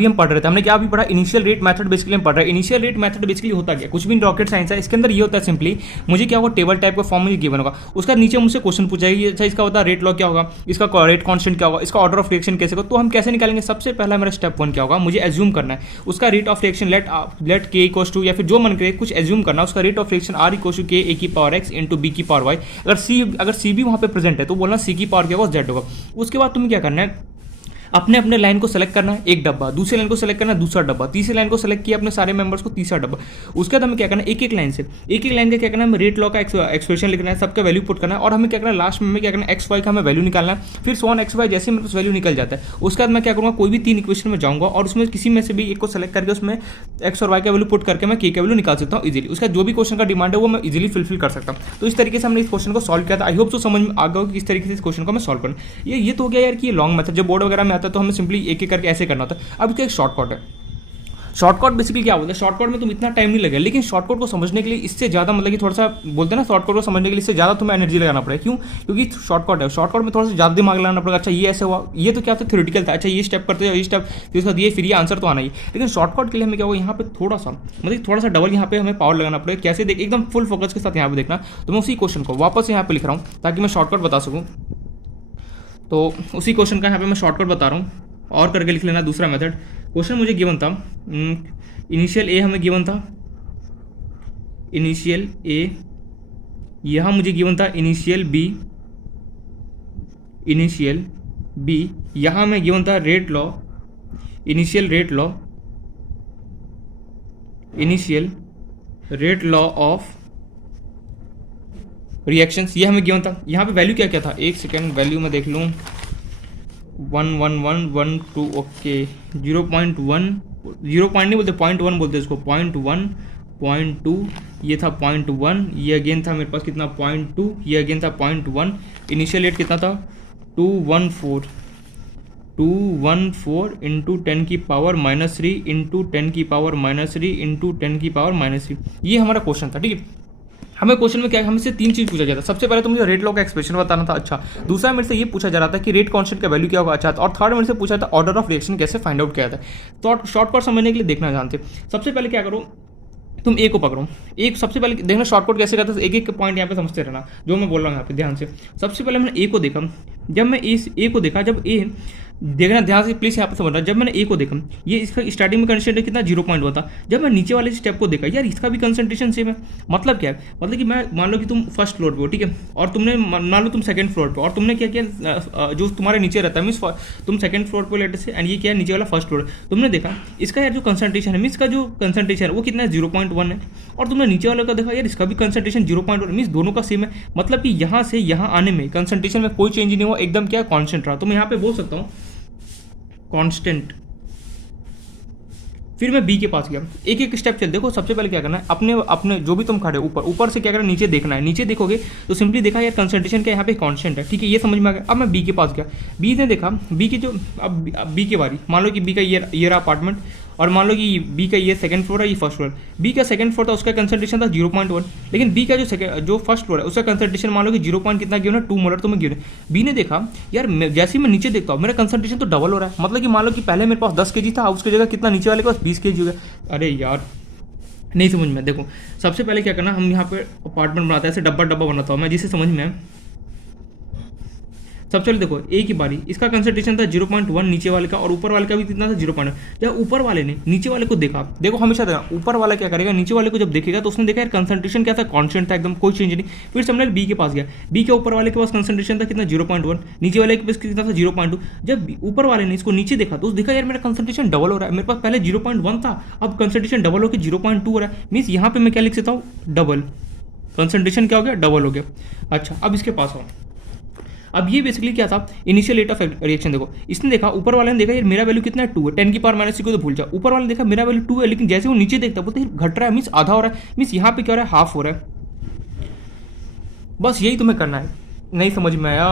अभी हम पढ़ रहे थे, हमने क्या अभी पढ़ा, इनिशियल रेट मेथड बेसिकली हम पढ़ रहे हैं। इनिशियल रेट मेथड बेसिकली होता क्या, कुछ भी रॉकेट साइंस है, इसके अंदर ये होता है सिंपली मुझे क्या होगा, टेबल टाइप का फॉर्म मुझे गिवन होगा, उसका नीचे मुझसे क्वेश्चन पूछा जाएगी, अच्छा इसका होता है रेट लॉ क्या होगा, इसका रेट कांस्टेंट क्या होगा, इसका ऑर्डर ऑफ रिएक्शन कैसे होगा। तो हम कैसे निकालेंगे, सबसे पहला मेरा स्टेप 1 क्या होगा, मुझे एज्यूम करना है उसका rate of reaction, let K equals to, या फिर जो मन करे कुछ एज्यूम करना, उसका rate of reaction R equals to K A की पावर एक्स इंटू बी की पावर वाई। अगर सी भी वहाँ पे प्रेजेंट है तो बोलना सी की पावर क्या होगा, जेड होगा। उसके बाद तुम्हें क्या करना है, अपने अपने लाइन को सेलेक्ट करना है एक डब्बा, दूसरे लाइन को सेलेक्ट करना है दूसरा डब्बा, तीसरी लाइन को सेलेक्ट किया अपने सारे मेंबर्स को तीसरा डब्बा। उसके बाद हमें क्या करना है, एक एक लाइन से एक एक लाइन का क्या करना है, हमें रेट लॉ का एक्सप्रेशन लिखना है, सबका वैल्यू पुट करना है, और हमें क्या करना है लास्ट में हमें क्या करना है, एक्स वाई का हमें वैल्यू निकालना है। फिर सोन एक्स वाई जैसे मेरे पास वैल्यू निकल जाता है, उसके बाद मैं क्या करूँगा, कोई भी 3 इक्वेशन में जाऊँगा और उसमें किसी में से भी एक को सेलेक्ट करके उसमें एक्स और वाई का वैल्यू पुट करके मैं के का वैल्यू निकाल सकता हूँ इजीली। उसका जो भी क्वेश्चन का डिमांड है वो मैं इजीली फुलफिल कर सकता हूँ। तो इस तरीके से हमने इस क्वेश्चन को सॉल्व किया था। आई होप तो समझ में आ गया कि किस तरीके से इस क्वेश्चन को मैं सॉल्व करूँ। ये तो हो गया यार कि ये लॉन्ग मेथड जब बोर्ड वगैरह में आता है तो हमें सिंपली एक एक करके ऐसे करना होता है। अब क्या एक शॉर्टकट है, शॉर्टकट बेसिकली क्या होता है, शॉर्टकट में तुम इतना टाइम नहीं लगेगा, लेकिन शॉर्टकट को समझने के लिए इससे ज़्यादा मतलब कि थोड़ा सा बोलते हैं ना, शॉर्टकट को समझने के लिए इससे ज़्यादा तुम्हें एनर्जी लगाना पड़ेगा। क्यों, क्योंकि शॉर्टकट है, शॉर्टकट में थोड़ा सा ज़्यादा दिमाग लगाना पड़ेगा। अच्छा ये ऐसे हुआ, ये तो क्या होता है थ्योरेटिकल था, अच्छा ये स्टेप करते हो, ये स्टेप फिर उसका दिए, फिर ये आंसर तो आना ही। लेकिन शॉर्टकट के लिए हमें क्या होगा, यहाँ पे थोड़ा सा मतलब थोड़ा सा डबल यहाँ पे हमें पावर लगाना पड़ेगा। कैसे देख, एकदम फुल फोकस के साथ यहाँ पे देखना। तो मैं उसी क्वेश्चन को वापस यहाँ पे लिख रहा हूँ ताकि मैं शॉर्टकट बता सकूँ। तो उसी क्वेश्चन का यहाँ पे मैं शॉर्टकट बता रहा हूँ, और करके लिख लेना दूसरा मेथड। क्वेश्चन मुझे गिवन था, इनिशियल ए हमें गिवन था, इनिशियल ए, यहाँ मुझे गिवन था इनिशियल बी, इनिशियल बी, यहाँ में गिवन था rate law, initial rate law, initial rate law of reactions, ये हमें गिवन था। यहाँ पे वैल्यू क्या क्या था, एक सेकेंड वैल्यू मैं देख लूँ, 11112 ओके, 0.1, 0 पॉइंट नहीं बोलते, 0.1 बोलते इसको, 0.1, 0.2, ये था 0.1, ये अगेन था मेरे पास कितना 0.2, ये अगेन था 0.1। इनिशियल रेट कितना था 214 इंटू 10 की पावर -3 इंटू 10 की पावर -3 इंटू 10 की पावर -3। ये हमारा क्वेश्चन था, ठीक है। हमें क्वेश्चन में क्या, हमसे 3 चीज़ पूछा जाता है। सबसे पहले तो मुझे रेट लॉ का एक्सप्रेशन बताना था, अच्छा। दूसरा मेरे से ये पूछा जा रहा था कि रेट कांस्टेंट का वैल्यू क्या होगा, अच्छा। और थर्ड मेरे से पूछा था ऑर्डर ऑफ रिएक्शन कैसे फाइंड आउट किया था। तो शॉर्टकट समझने के लिए देखना जानते, सबसे पहले क्या करो, तुम ए को पकड़ो, एक सबसे पहले देखना शॉर्टकट कैसे करता है, एक एक पॉइंट यहाँ पे समझते रहना जो मैं बोल रहा हूँ यहाँ पे ध्यान से। सबसे पहले मैंने ए को देखा, जब मैं इस ए को देखा, जब ए देखना ध्यान से प्लीज यहाँ पे समझना, जब मैंने ए को देखा, ये इसका स्टार्टिंग में कंसंट्रेशन कितना 0.1 था। जब मैं नीचे वाले स्टेप को देखा, यार इसका भी कंसंट्रेशन सेम है। मतलब क्या है, मतलब कि मैं मान लो कि तुम फर्स्ट फ्लोर पे हो, ठीक है, और तुमने मान लो तुम सेकंड फ्लोर पे, और तुमने क्या किया, जो तुम्हारे नीचे रहता है मीन्स तुम सेकंड फ्लोर पे लेटे से, एंड ये क्या है नीचे वाला फर्स्ट फ्लोर, तुमने देखा इसका यार जो कंसंट्रेशन है मीन्स का जो कंसंट्रेशन है वो कितना है 0.1 है, और तुमने नीचे वाले का देखा यार इसका भी कंसंट्रेशन 0.1 मीन्स दोनों का सेम है। मतलब कि यहाँ से यहाँ आने में कंसंट्रेशन में कोई चेंज नहीं हुआ, एकदम क्या कॉन्स्टेंट रहा। तो मैं यहाँ पे बोल सकता हूँ कांस्टेंट। फिर मैं बी के पास गया, एक एक स्टेप चल, देखो सबसे पहले क्या करना है, अपने अपने जो भी तुम खड़े ऊपर से क्या करना है, नीचे देखना है। नीचे देखोगे तो सिंपली देखा यार कंसंट्रेशन क्या यहाँ पे कांस्टेंट है, ठीक है, ये समझ में आ गया। अब मैं बी के पास गया, बी ने देखा, बी की जो अब बी के बारी, मान लो कि बी का ये रहा अपार्टमेंट, और मान लो कि बी का ये सेकंड फ्लोर है, ये फर्स्ट फ्लोर। बी का सेकंड फ्लोर था, उसका कंसंट्रेशन था 0.1, लेकिन बी का जो फर्स्ट फ्लोर है उसका कंसंट्रेशन मान लो कि 0. कितना गिवन है 2 मोलर, तो मैं गिवन। बी ने देखा यार जैसे ही मैं नीचे देखता हूँ मेरा कंसंट्रेशन तो डबल हो रहा है। मतलब कि मान लो कि पहले मेरे पास 10 kg था, उसकी जगह कितना नीचे वाले के पास 20 kg हो गया। अरे यार नहीं समझ में। देखो सबसे पहले क्या करना, हम यहाँ पे अपार्टमेंट बनाते हैं, ऐसे डब्बा बनाता हूँ मैं, जिसे समझ में सबसे पहले देखो ए की बारी, इसका कंसंट्रेशन था 0.1 नीचे वाले का, और ऊपर वाले का भी कितना था 0.1। जब ऊपर वाले ने नीचे वाले को देखा, देखो हमेशा देखा ऊपर वाला क्या करेगा, नीचे वाले को जब देखेगा तो उसने देखा यार कंसंट्रेशन क्या था, कांस्टेंट था एकदम, कोई चेंज नहीं। फिर समझ बी के पास गया, बी के ऊपर वाले के पास कंसंट्रेशन था कितना 0.1, नीचे वाले के पास कितना था 0.2। जब ऊपर वाले ने इसको नीचे देखा तो देखा यार मेरा कंसंट्रेशन डबल हो रहा है, मेरे पास पहले 0.1 था, अब कंसंट्रेशन डबल होकर 0.2 हो रहा है। मीन्स यहाँ पे मैं क्या लिख सकता हूँ, डबल कंसंट्रेशन क्या हो गया, डबल हो गया। अच्छा अब इसके पास आओ, अब ये बेसिकली क्या था, इनिशियल रेट ऑफ रिएक्शन। देखो इसने देखा, ऊपर वाले ने देखा यार मेरा वैल्यू कितना है 2 है, 10 की पावर -6 को तो भूल जाओ। ऊपर वाले ने देखा मेरा वैल्यू 2 है, लेकिन जैसे वो नीचे देखता बोलते घट रहा है, मीन्स आधा हो रहा है, मीन्स यहाँ पे क्या हो रहा है, हाफ हो रहा है। बस यही तुम्हें करना है, नहीं समझ में आया,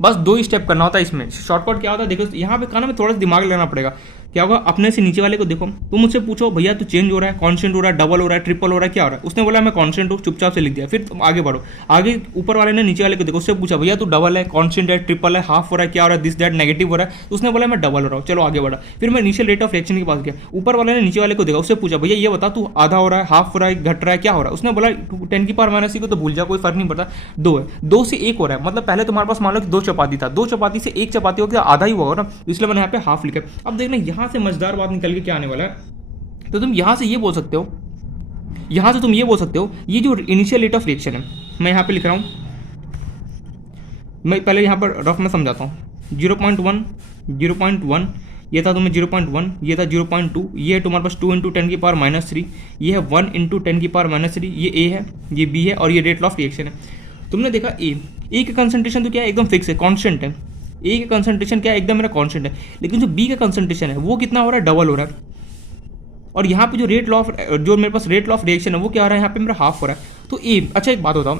बस 2 स्टेप करना होता है इसमें। शॉर्टकट क्या होता है, देखो यहाँ पे कहना में थोड़ा सा दिमाग लगाना पड़ेगा। क्या होगा, अपने से नीचे वाले को देखो, तुम मुझसे पूछो भैया तू चेंज हो रहा है, कांस्टेंट हो रहा है, डबल हो रहा है, ट्रिपल हो रहा है, क्या हो रहा है? उसने बोला मैं कांस्टेंट हूँ, चुपचाप से लिख दिया। फिर तुम आगे बढ़ो, आगे ऊपर वाले ने नीचे वाले को देखो, उससे पूछा भैया तू डबल है, कांस्टेंट है, ट्रिपल है, हाफ हो रहा है, क्या हो रहा है, दिस दैट नेगेटिव हो रहा है, तो उसने बोला मैं डबल हो रहा हूँ। चलो आगे बढ़ा, फिर मैं इनिशियल रेट ऑफ रिएक्शन के पास गया, ऊपर वाले ने नीचे वाले को देखा, उससे पूछा भैया ये बता तू आधा हो रहा है, हाफ हो रहा है, घट रहा है, क्या हो रहा है? उसने बोला 10⁻⁻⁻ को तो भूल जा, कोई फर्क नहीं पड़ता, 2 है, 2 से 1 हो रहा है। मतलब पहले तुम्हारे पास मान लो कि 2 चपाती था, 2 चपाती से 1 चपाती हो गया, आधा ही हुआ ना, इसलिए मैंने यहाँ पे हाफ लिखा। अब देखना यहाँ से मजेदार बात निकल के क्या आने वाला है। तो तुम यहाँ से ये बोल सकते हो, यहाँ से तुम ये बोल सकते हो, ये जो इनिशियल रेट ऑफ रिएक्शन है, मैं यहाँ पे लिख रहा हूँ, मैं पहले यहाँ पर रफ में समझाता हूँ। 0.1 0.1 ये था तुम्हें 0.1, ये था 0.2, ये है तुम्हारे पास 2 × 10⁻³ ये है 1 × 10⁻³, ये ए है, ये बी है, और ये रेट ऑफ रिएक्शन है। तुमने देखा ए का कंसंट्रेशन तो क्या है, एकदम फिक्स है, कांस्टेंट है। ए का कंसंट्रेशन क्या है, एकदम मेरा कांस्टेंट है। लेकिन जो बी का कंसंट्रेशन है वो कितना हो रहा है, डबल हो रहा है। और यहाँ पे जो जो मेरे पास रेट ऑफ रिएक्शन है वो क्या हो रहा है, यहाँ पे मेरा हाफ हो रहा है। तो ए, अच्छा एक बात बताओ,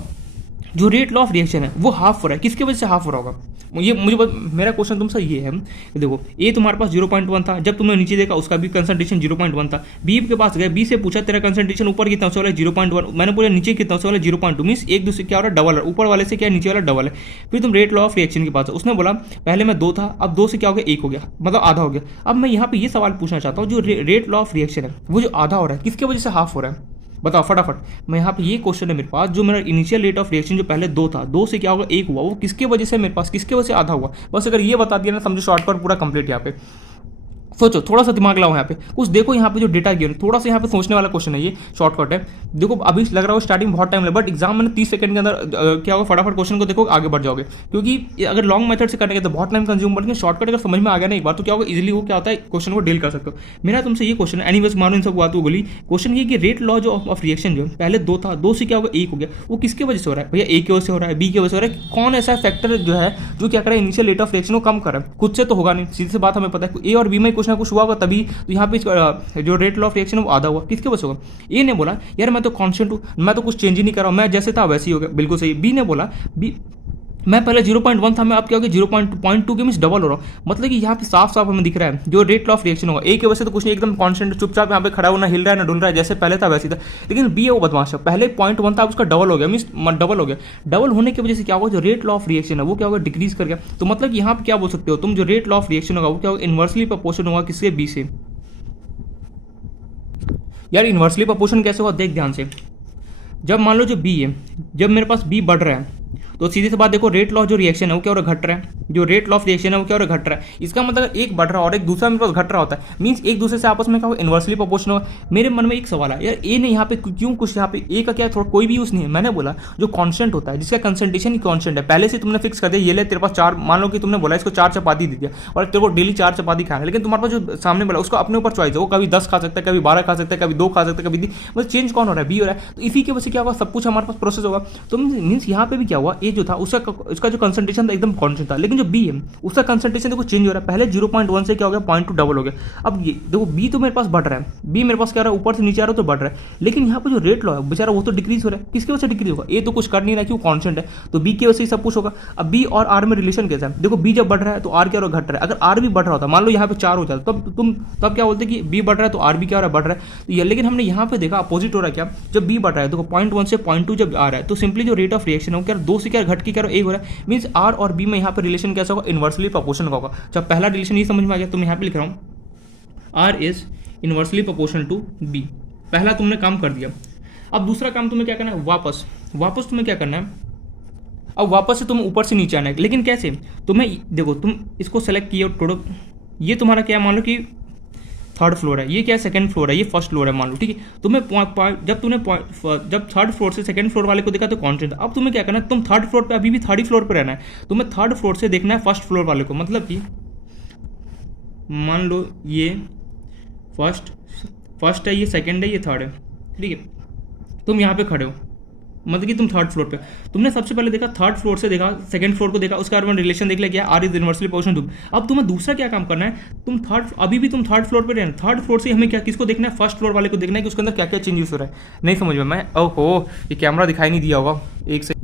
जो रेट ऑफ रिएक्शन है वो हाफ हो रहा है, किसकी वजह से हाफ हो रहा होगा? मेरा क्वेश्चन तुमसे ये है, देखो ए तुम्हारे पास 0.1 था, जब तुमने नीचे देखा उसका भी कंसंट्रेशन 0.1 था। बी के पास गए, बी से पूछा तेरा कंसंट्रेशन ऊपर कितना से वाला 0.1, मैंने बोला नीचे कितना से वाला 0.2, मीन्स एक दूसरे क्या हो रहा है, डबल है, ऊपर वाले से क्या नीचे वाला डबल है। फिर तुम रेट लॉ ऑफ रिएक्शन के पास, उसने बोला पहले मैं 2 था, अब 2 से क्या हो गया, 1 हो गया, मतलब आधा हो गया। अब मैं यहाँ पे ये सवाल पूछना चाहता हूँ, जो रेट लॉ ऑफ रिएक्शन है वो जो आधा हो रहा है, किसकी वजह से हाफ हो रहा है? बताओ फटाफट। मैं यहाँ पे ये क्वेश्चन है मेरे पास, जो मेरा इनिशियल रेट ऑफ रिएक्शन जो पहले 2 था, 2 से क्या होगा, 1 हुआ, वो किसके वजह से मेरे पास, किसके वजह से आधा हुआ? बस अगर ये बता दिया ना, समझो शॉर्टकट पूरा कंप्लीट। यहाँ पे सोचो, थोड़ा सा दिमाग लाओ, यहाँ पे कुछ देखो, यहाँ पे जो डेटा गिवन, थोड़ा सा यहाँ पे सोचने वाला क्वेश्चन है, ये शॉर्टकट है। देखो अभी लग रहा है स्टार्टिंग बहुत टाइम लगे, बट एग्जाम में 30 सेकंड के अंदर क्या होगा, फटाफट क्वेश्चन को देखो, आगे बढ़ जाओगे। क्योंकि अगर लॉन्ग मेथड से करेंगे तो बहुत टाइम कंज्यूम करते हैं, शॉर्टकट अगर समझ में आ गया ना एक बार, तो क्या होगा, इजिली वो क्या होता है, क्वेश्चन को डील कर सकते हो। मेरा तुमसे ये क्वेश्चन है, एनीवेज मानो इन सब बातों बोली, क्वेश्चन ये कि रेट लॉ जो ऑफ रिएक्शन जो पहले 2 था, 2 से क्या होगा, 1 हो गया, वो किसके वजह से हो रहा है? भैया ए की वजह से हो रहा है, बी की वजह से हो रहा है। कौन ऐसा फैक्टर जो है जो क्या कर रहा है, इनिशियल रेट ऑफ रिएक्शन को कम कर रहा है? खुद से तो होगा नहीं, सीधी सी बात हमें पता है, ए और बी में कुछ ना कुछ हुआ होगा तभी। तो यहाँ पे जो रेट ऑफ रिएक्शन वो आधा हुआ, किसके वजह से होगा? ए ने बोला यार मैं तो कांस्टेंट हूँ, मैं तो कुछ चेंज ही नहीं कर रहा हूँ, मैं जैसे था वैसे ही हो गया, बिल्कुल सही। बी ने बोला मैं पहले 0.1 था, मैं अब क्या हो गया 0.2 के मीन्स डबल हो रहा हूँ। मतलब कि यहाँ पे साफ साफ हमें दिख रहा है जो रेट ऑफ रिएक्शन होगा, ए की वजह से तो कुछ नहीं, एकदम कांस्टेंट चुपचाप यहाँ पे खड़ा होना, हिल रहा है ना डुल रहा है, जैसे पहले था वैसे ही था। लेकिन बी है वो बदमाश है, पहले 0.1 था, उसका डबल हो गया, मीन्स डबल हो गया। डबल होने की वजह से क्या होगा, जो रेट ऑफ रिएक्शन है वो क्या होगा, डिक्रीज कर गया। तो मतलब यहाँ पे क्या बोल सकते हो तुम, जो रेट ऑफ रिएक्शन होगा वो क्या होगा, इन्वर्सली प्रोपोर्शन होगा किससे, बी से। यार इन्वर्सली प्रोपोर्शन कैसे होगा, देख ध्यान से। जब मान लो जो बी है, जब मेरे पास बी बढ़ रहा है, तो सीधी सी बात देखो, रेट लॉ जो रिएक्शन है वो क्या हो रहा है, घट रहा है। जो रेट ऑफ रिएक्शन है वो क्या हो रहा है, घट रहा है। इसका मतलब एक बढ़ रहा है और एक दूसरा मेरे पास घट रहा होता है, मीन्स एक दूसरे से आपस में क्या होगा, इन्वर्सली प्रोपोर्शनल होगा। मेरे मन में एक सवाल है यार, ए ने यहाँ पे क्यों कुछ, यहाँ पे ए का क्या थोड़ा कोई भी यूज नहीं है। मैंने बोला जो कांस्टेंट होता है, जिसका कंसंट्रेशन ही कांस्टेंट है, पहले से तुमने फिक्स कर दिया, ये ले तेरे पास 4, मान लो कि तुमने बोला इसको 4 चपाती दे दिया और तेरे को डेली 4 चपाती खाना है, लेकिन तुम्हारे पास जो सामने बोला उसको अपने ऊपर चॉइस है, वो कभी 10 खा सकता है, कभी 12 खा सकता है, कभी 2 खा सकता है, कभी मतलब चेंज कौन हो रहा है, बी हो रहा है। तो इसी की वजह से क्या होगा, सब कुछ हमारे पास प्रोसेस होगा। तो मीन्स यहाँ पे भी क्या हुआ, ए जो था उसका जो कंसंट्रेशन था एकदम कांस्टेंट था, लेकिन जो बी है उसका कंसंट्रेशन देखो चेंज हो रहा है। पहले 0.1 से क्या हो गया, 0.2 डबल हो गया। अब ये देखो बी तो मेरे पास बढ़ रहा है, बी मेरे पास क्या रहा है, ऊपर से नीचे आ रहा है तो बढ़ रहा है, लेकिन यहाँ पर जो रेट लॉ है बेचारा वो तो डिक्रीज हो रहा है। किसकी वजह से डिक्रीज होगा, ए तो कुछ कर नहीं रहा है, क्यों, कांस्टेंट है, तो बी की वजह से सब कुछ होगा। अब बी और आर में रिलेशन कैसा है, देखो बी जब बढ़ रहा है तो आर क्या हो रहा है, घट रहा है। अगर आर भी बढ़ रहा होता, मान लो यहाँ पे 4 हो जाता, तब क्या बोलते कि बी बढ़ रहा है तो आर भी क्या हो रहा है, बढ़ रहा है। तो ये लेकिन हमने यहाँ पे देखा अपोजिट हो रहा है, क्या, जब बी बढ़ रहा है देखो 0.1 से 0.2 जब आ रहा है, तो सिंपली जो रेट ऑफ रिएक्शन है वो क्या 2 से क्या घट के क्या 1 हो रहा है। मीन्स आर और बी में यहाँ पे रिलेशन कैसा होगा, इन्वर्सली प्रोपोर्शनल होगा। जब पहला रिलेशन ये समझ में आ गया तो मैं यहाँ पे लिख रहा हूँ R is inversely proportional to B. पहला तुमने काम कर दिया। अब दूसरा काम तुम्हें क्या करना है, वापस तुम्हें क्या करना है, अब वापस से तुम्हें ऊपर से नीचे आना है। लेकिन कैसे, तुम्हें देखो तुम इसको सेलेक्ट किए और ये तुम्हारा क्या, मान लो कि 3rd फ्लोर है, ये क्या है, 2nd फ्लोर है, ये 1st फ्लोर है मान लो, ठीक है। तुम्हें जब 3rd फ्लोर से 2nd फ्लोर वाले को देखा तो कांस्टेंट। अब तुम्हें क्या करना है, तुम 3rd फ्लोर पे अभी भी 3rd फ्लोर पे रहना है, तुम्हें 3rd फ्लोर से देखना है 1st फ्लोर वाले को। मतलब कि मान लो ये फर्स्ट है, ये 2nd है, ये 3rd है, ठीक है। तुम यहाँ पे खड़े हो, मतलब कि तुम 3rd फ्लोर पे, तुमने सबसे पहले देखा 3rd फ्लोर से देखा 2nd फ्लोर को देखा, उसका बाद रिलेशन देख लिया क्या, R is inversely proportional to. अब तुम्हें दूसरा क्या काम करना है, तुम अभी भी तुम 3rd फ्लोर पे रहना। 3rd फ्लोर से हमें क्या, किसको देखना है, 1st फ्लोर वाले को देखना है कि उसके अंदर क्या क्या चेंजेस हो रहा है। नहीं समझ में, मैं ओहो ये कैमरा दिखाई नहीं दिया होगा, एक से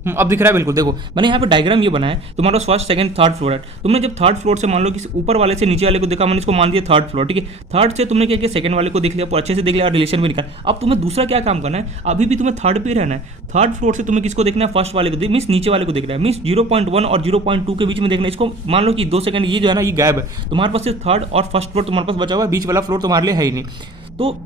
अब दिख रहा है बिल्कुल। देखो मैंने यहाँ पे डायग्राम ये बनाया है, तुम्हारा फर्स्ट सेकंड थर्ड फ्लोर है। तुमने जब थर्ड फ्लोर से मान लो कि ऊपर वाले से नीचे वाले को देखा, मैंने इसको मान दिया थर्ड फ्लोर, ठीक है। थर्ड से तुमने क्या किया, सेकंड वाले को देख लिया, अच्छे से देख लिया, रिलेशन भी निकाला। अब तुम्हें दूसरा क्या काम करना है, अभी भी तुम्हें थर्ड पे रहना है। थर्ड फ्लोर से तुम्हें किसको देखना है, फर्स्ट वाले को, मीन्स नीचे वाले को देखना है, मीन्स 0.1 और 0.2 के बीच में देखना है। इसको मान लो कि 2 सेकंड ये जो है ना ये गायब है, तुम्हारे पास सिर्फ थर्ड और फर्स्ट फ्लोर तुम्हारे पास बचा हुआ है, बीच वाला फ्लोर तुम्हारे लिए है ही नहीं। तो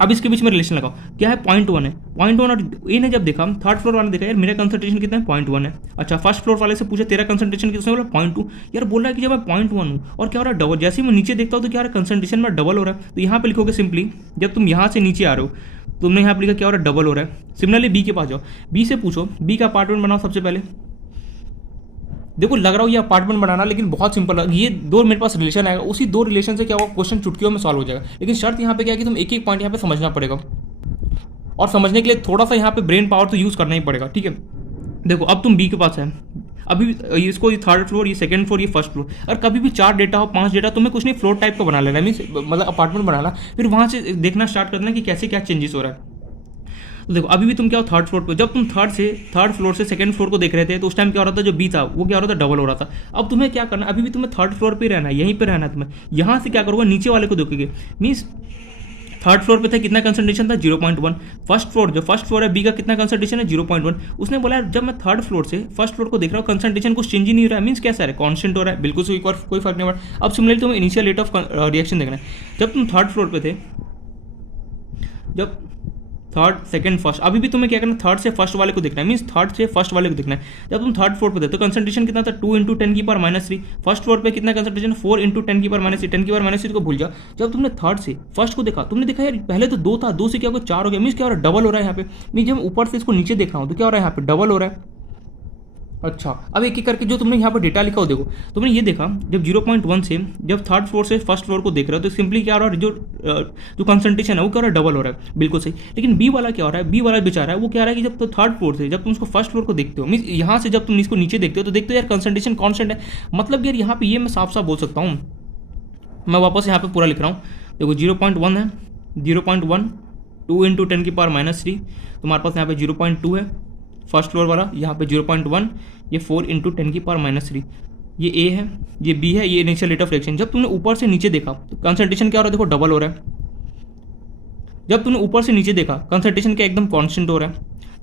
अब इसके बीच में रिलेशन लगाओ, क्या है 0.1 है, 0.1 और ए ने जब देखा, थर्ड फ्लोर वाले देखा यार मेरा कंसंट्रेशन कितना है 0.1 है। अच्छा फर्स्ट फ्लोर वाले से पूछा तेरा कंसंट्रेशन कितना, बोला 0.2। यार बोल रहा है कि जब मैं 0.1 हूँ और क्या हो रहा है डबल, जैसे ही मैं नीचे देखता हूँ तो क्या हो रहा है कंसंट्रेशन में डबल हो रहा है। तो यहाँ पे लिखोगे सिंपली, जब तुम यहाँ से नीचे आ रहे हो तुमने यहाँ पे लिखा क्या हो रहा है डबल हो रहा है। सिमिलरली बी के पास जाओ, बी से पूछो बी का अपार्टमेंट बनाओ सबसे पहले। देखो लग रहा हो ये अपार्टमेंट बनाना, लेकिन बहुत सिंपल है, ये दो मेरे पास रिलेशन आएगा, उसी दो रिलेशन से क्या होगा क्वेश्चन चुटकियों में सॉल्व हो जाएगा। लेकिन शर्त यहाँ पे क्या है कि तुम एक एक पॉइंट यहाँ पे समझना पड़ेगा, और समझने के लिए थोड़ा सा यहाँ पे ब्रेन पावर तो यूज करना ही पड़ेगा, ठीक है। देखो अब तुम बी के पास है, अभी इसको ये थर्ड फ्लोर, ये सेकंड फ्लोर, ये फर्स्ट फ्लोर, और कभी भी 4 डेटा हो 5 डेटा, तुम्हें कुछ नहीं फ्लोर टाइप का बना लेना है, मीन्स मतलब अपार्टमेंट बनाना, फिर वहाँ से देखना स्टार्ट करना कि कैसे क्या चेंजेस हो रहा है। तो देखो अभी भी तुम क्या हो थर्ड फ्लोर पे, जब तुम थर्ड फ्लोर से सेकंड फ्लोर को देख रहे थे तो उस टाइम क्या हो रहा था, जो बी था वो क्या हो रहा था डबल हो रहा था। अब तुम्हें क्या करना, अभी भी तुम्हें थर्ड फ्लोर पे रहना है, यहीं पे रहना है तुम्हें। यहाँ से क्या करोगे, नीचे वाले को देखोगे, मीन्स थर्ड फ्लोर पे था कितना कंसंट्रेशन था 0.1। फर्स्ट फ्लोर है बी का कितना कंसंट्रेशन है 0.1। उसने बोला यार जब मैं थर्ड फ्लोर से फर्स्ट फ्लोर को देख रहा हूँ कंसंट्रेशन कुछ चेंज ही नहीं हो रहा है, मीन्स कैसा है कांस्टेंट हो रहा है, बिल्कुल कोई फर्क नहीं पड़ा। अब सिमिलरली तुम्हें इनिशियल रेट ऑफ रिएक्शन देखना है, जब तुम थर्ड फ्लोर पे थे, जब थर्ड सेकंड फर्स्ट, अभी भी तुम्हें क्या करना है थर्ड से फर्स्ट वाले को देखना है, मीन्स थर्ड से फर्स्ट वाले को देखना है। जब तुम थर्ड फ्लोर पे थे तो कंसंट्रेशन कितना था 2 × 10⁻³ फर्स्ट फ्लोर पे कितना कंसंट्रेशन 4 × 10⁻³ 10⁻³ को भूल जाओ। जब तुमने थर्ड से फर्स्ट को देखा, तुमने देखा यार पहले तो 2 था, 2 से क्या हो गया 4 हो गया, मीन्स क्या हो रहा है डबल हो रहा है यहाँ पे। मीन्स जब ऊपर से इसको नीचे देख रहा हूँ तो क्या हो रहा है यहाँ पे डबल हो रहा है। अच्छा अब एक एक करके जो तुमने यहाँ पर डेटा लिखा हो, देखो तुमने ये देखा जब 0.1 से जब थर्ड फ्लोर से फर्स्ट फ्लोर को देख रहे हो तो सिंपली क्या हो रहा है, जो कंसंट्रेशन है वो क्या हो रहा है डबल हो रहा है, बिल्कुल सही। लेकिन बी वाला क्या हो रहा है, बी वाला बेचारा है वो क्या रहा है कि जब तो थर्ड फ्लोर से जब तुम उसको फर्स्ट फ्लोर को देखते हो, मीन यहाँ से जब तुम इसको नीचे देखते हो तो देखते हो यार कंसंट्रेशन कॉन्स्टेंट है। मतलब यार यहाँ पे ये मैं साफ साफ बोल सकता हूँ, मैं वापस यहाँ पे पूरा लिख रहा हूँ। देखो 0.1 है, 0.1 2 × 10⁻³ तुम्हारे पास यहाँ पे 0.2 है फर्स्ट फ्लोर वाला, यहाँ पे 0.1, ये 4 × 10⁻³, ये ए है, ये बी है, ये इनिशियल रेट ऑफ रिएक्शन। जब तुमने ऊपर से नीचे देखा तो कंसंट्रेशन क्या हो रहा है, देखो डबल हो रहा है। जब तुमने ऊपर से नीचे देखा कंसंट्रेशन क्या एकदम कांस्टेंट हो रहा है।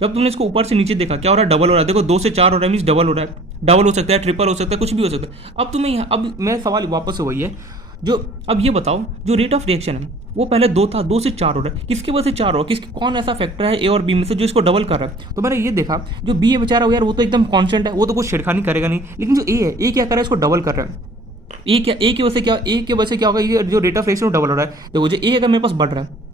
जब तुमने इसको ऊपर से नीचे देखा क्या हो रहा है डबल हो रहा है। देखो 2 से 4 हो रहा है, मीन्स डबल हो रहा है, डबल हो सकता है, ट्रिपल हो सकता है, कुछ भी हो सकता है। अब तुम्हें यहाँ, अब मेरा सवाल वापस से वही है, जो अब ये बताओ जो रेट ऑफ रिएक्शन है वो पहले 2 था, 2 से 4 हो रहा है, किसकी वजह से 4 हो रहा है, किसके कौन ऐसा फैक्टर है ए और बी में से जो इसको डबल कर रहा है। तो मैंने ये देखा जो बी है बेचारा यार वो तो एकदम कांस्टेंट है, वो तो कुछ छिड़खानी करेगा नहीं, लेकिन जो ए है, ए क्या कर रहा है इसको डबल कर रहा है। ए की वजह से क्या होगा, ये जो रेट ऑफ रिएक्शन डबल हो रहा है। देखो जो ए अगर मेरे पास बढ़ रहा है,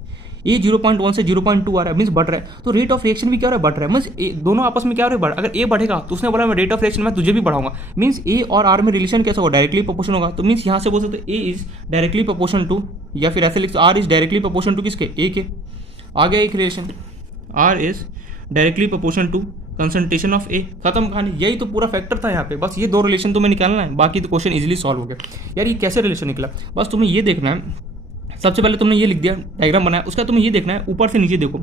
ये 0.1 से 0.2 आ रहा है, मीन्स बढ़ रहा है, तो रेट ऑफ रिएक्शन भी क्या हो रहा है बढ़ रहा है, मीन्स दोनों आपस में क्या हो रहा है बढ़। अगर ए बढ़ेगा तो उसने बोला मैं रेट ऑफ रिएक्शन मैं तुझे भी बढ़ाऊंगा, मीन्स ए और आर में रिलेशन कैसा होगा डायरेक्टली प्रोपोर्शन होगा। तो मीन्स यहाँ से बोल सकते A is directly proportion to, या फिर ऐसे लिख सकते R is directly proportion to किसके, ए के। आ गया एक relation, R is directly proportion to concentration of A, खत्म कहानी। यही तो पूरा फैक्टर था यहाँ पे, बस ये 2 रिलेशन तुम्हें निकालना है, बाकी तो क्वेश्चन इजीली सॉल्व हो गया। यार ये कैसे रिलेशन निकला, बस तुम्हें ये देखना है। सबसे पहले तुमने ये लिख दिया, डायग्राम बनाया, उसका तुम्हें ये देखना है ऊपर से नीचे देखो,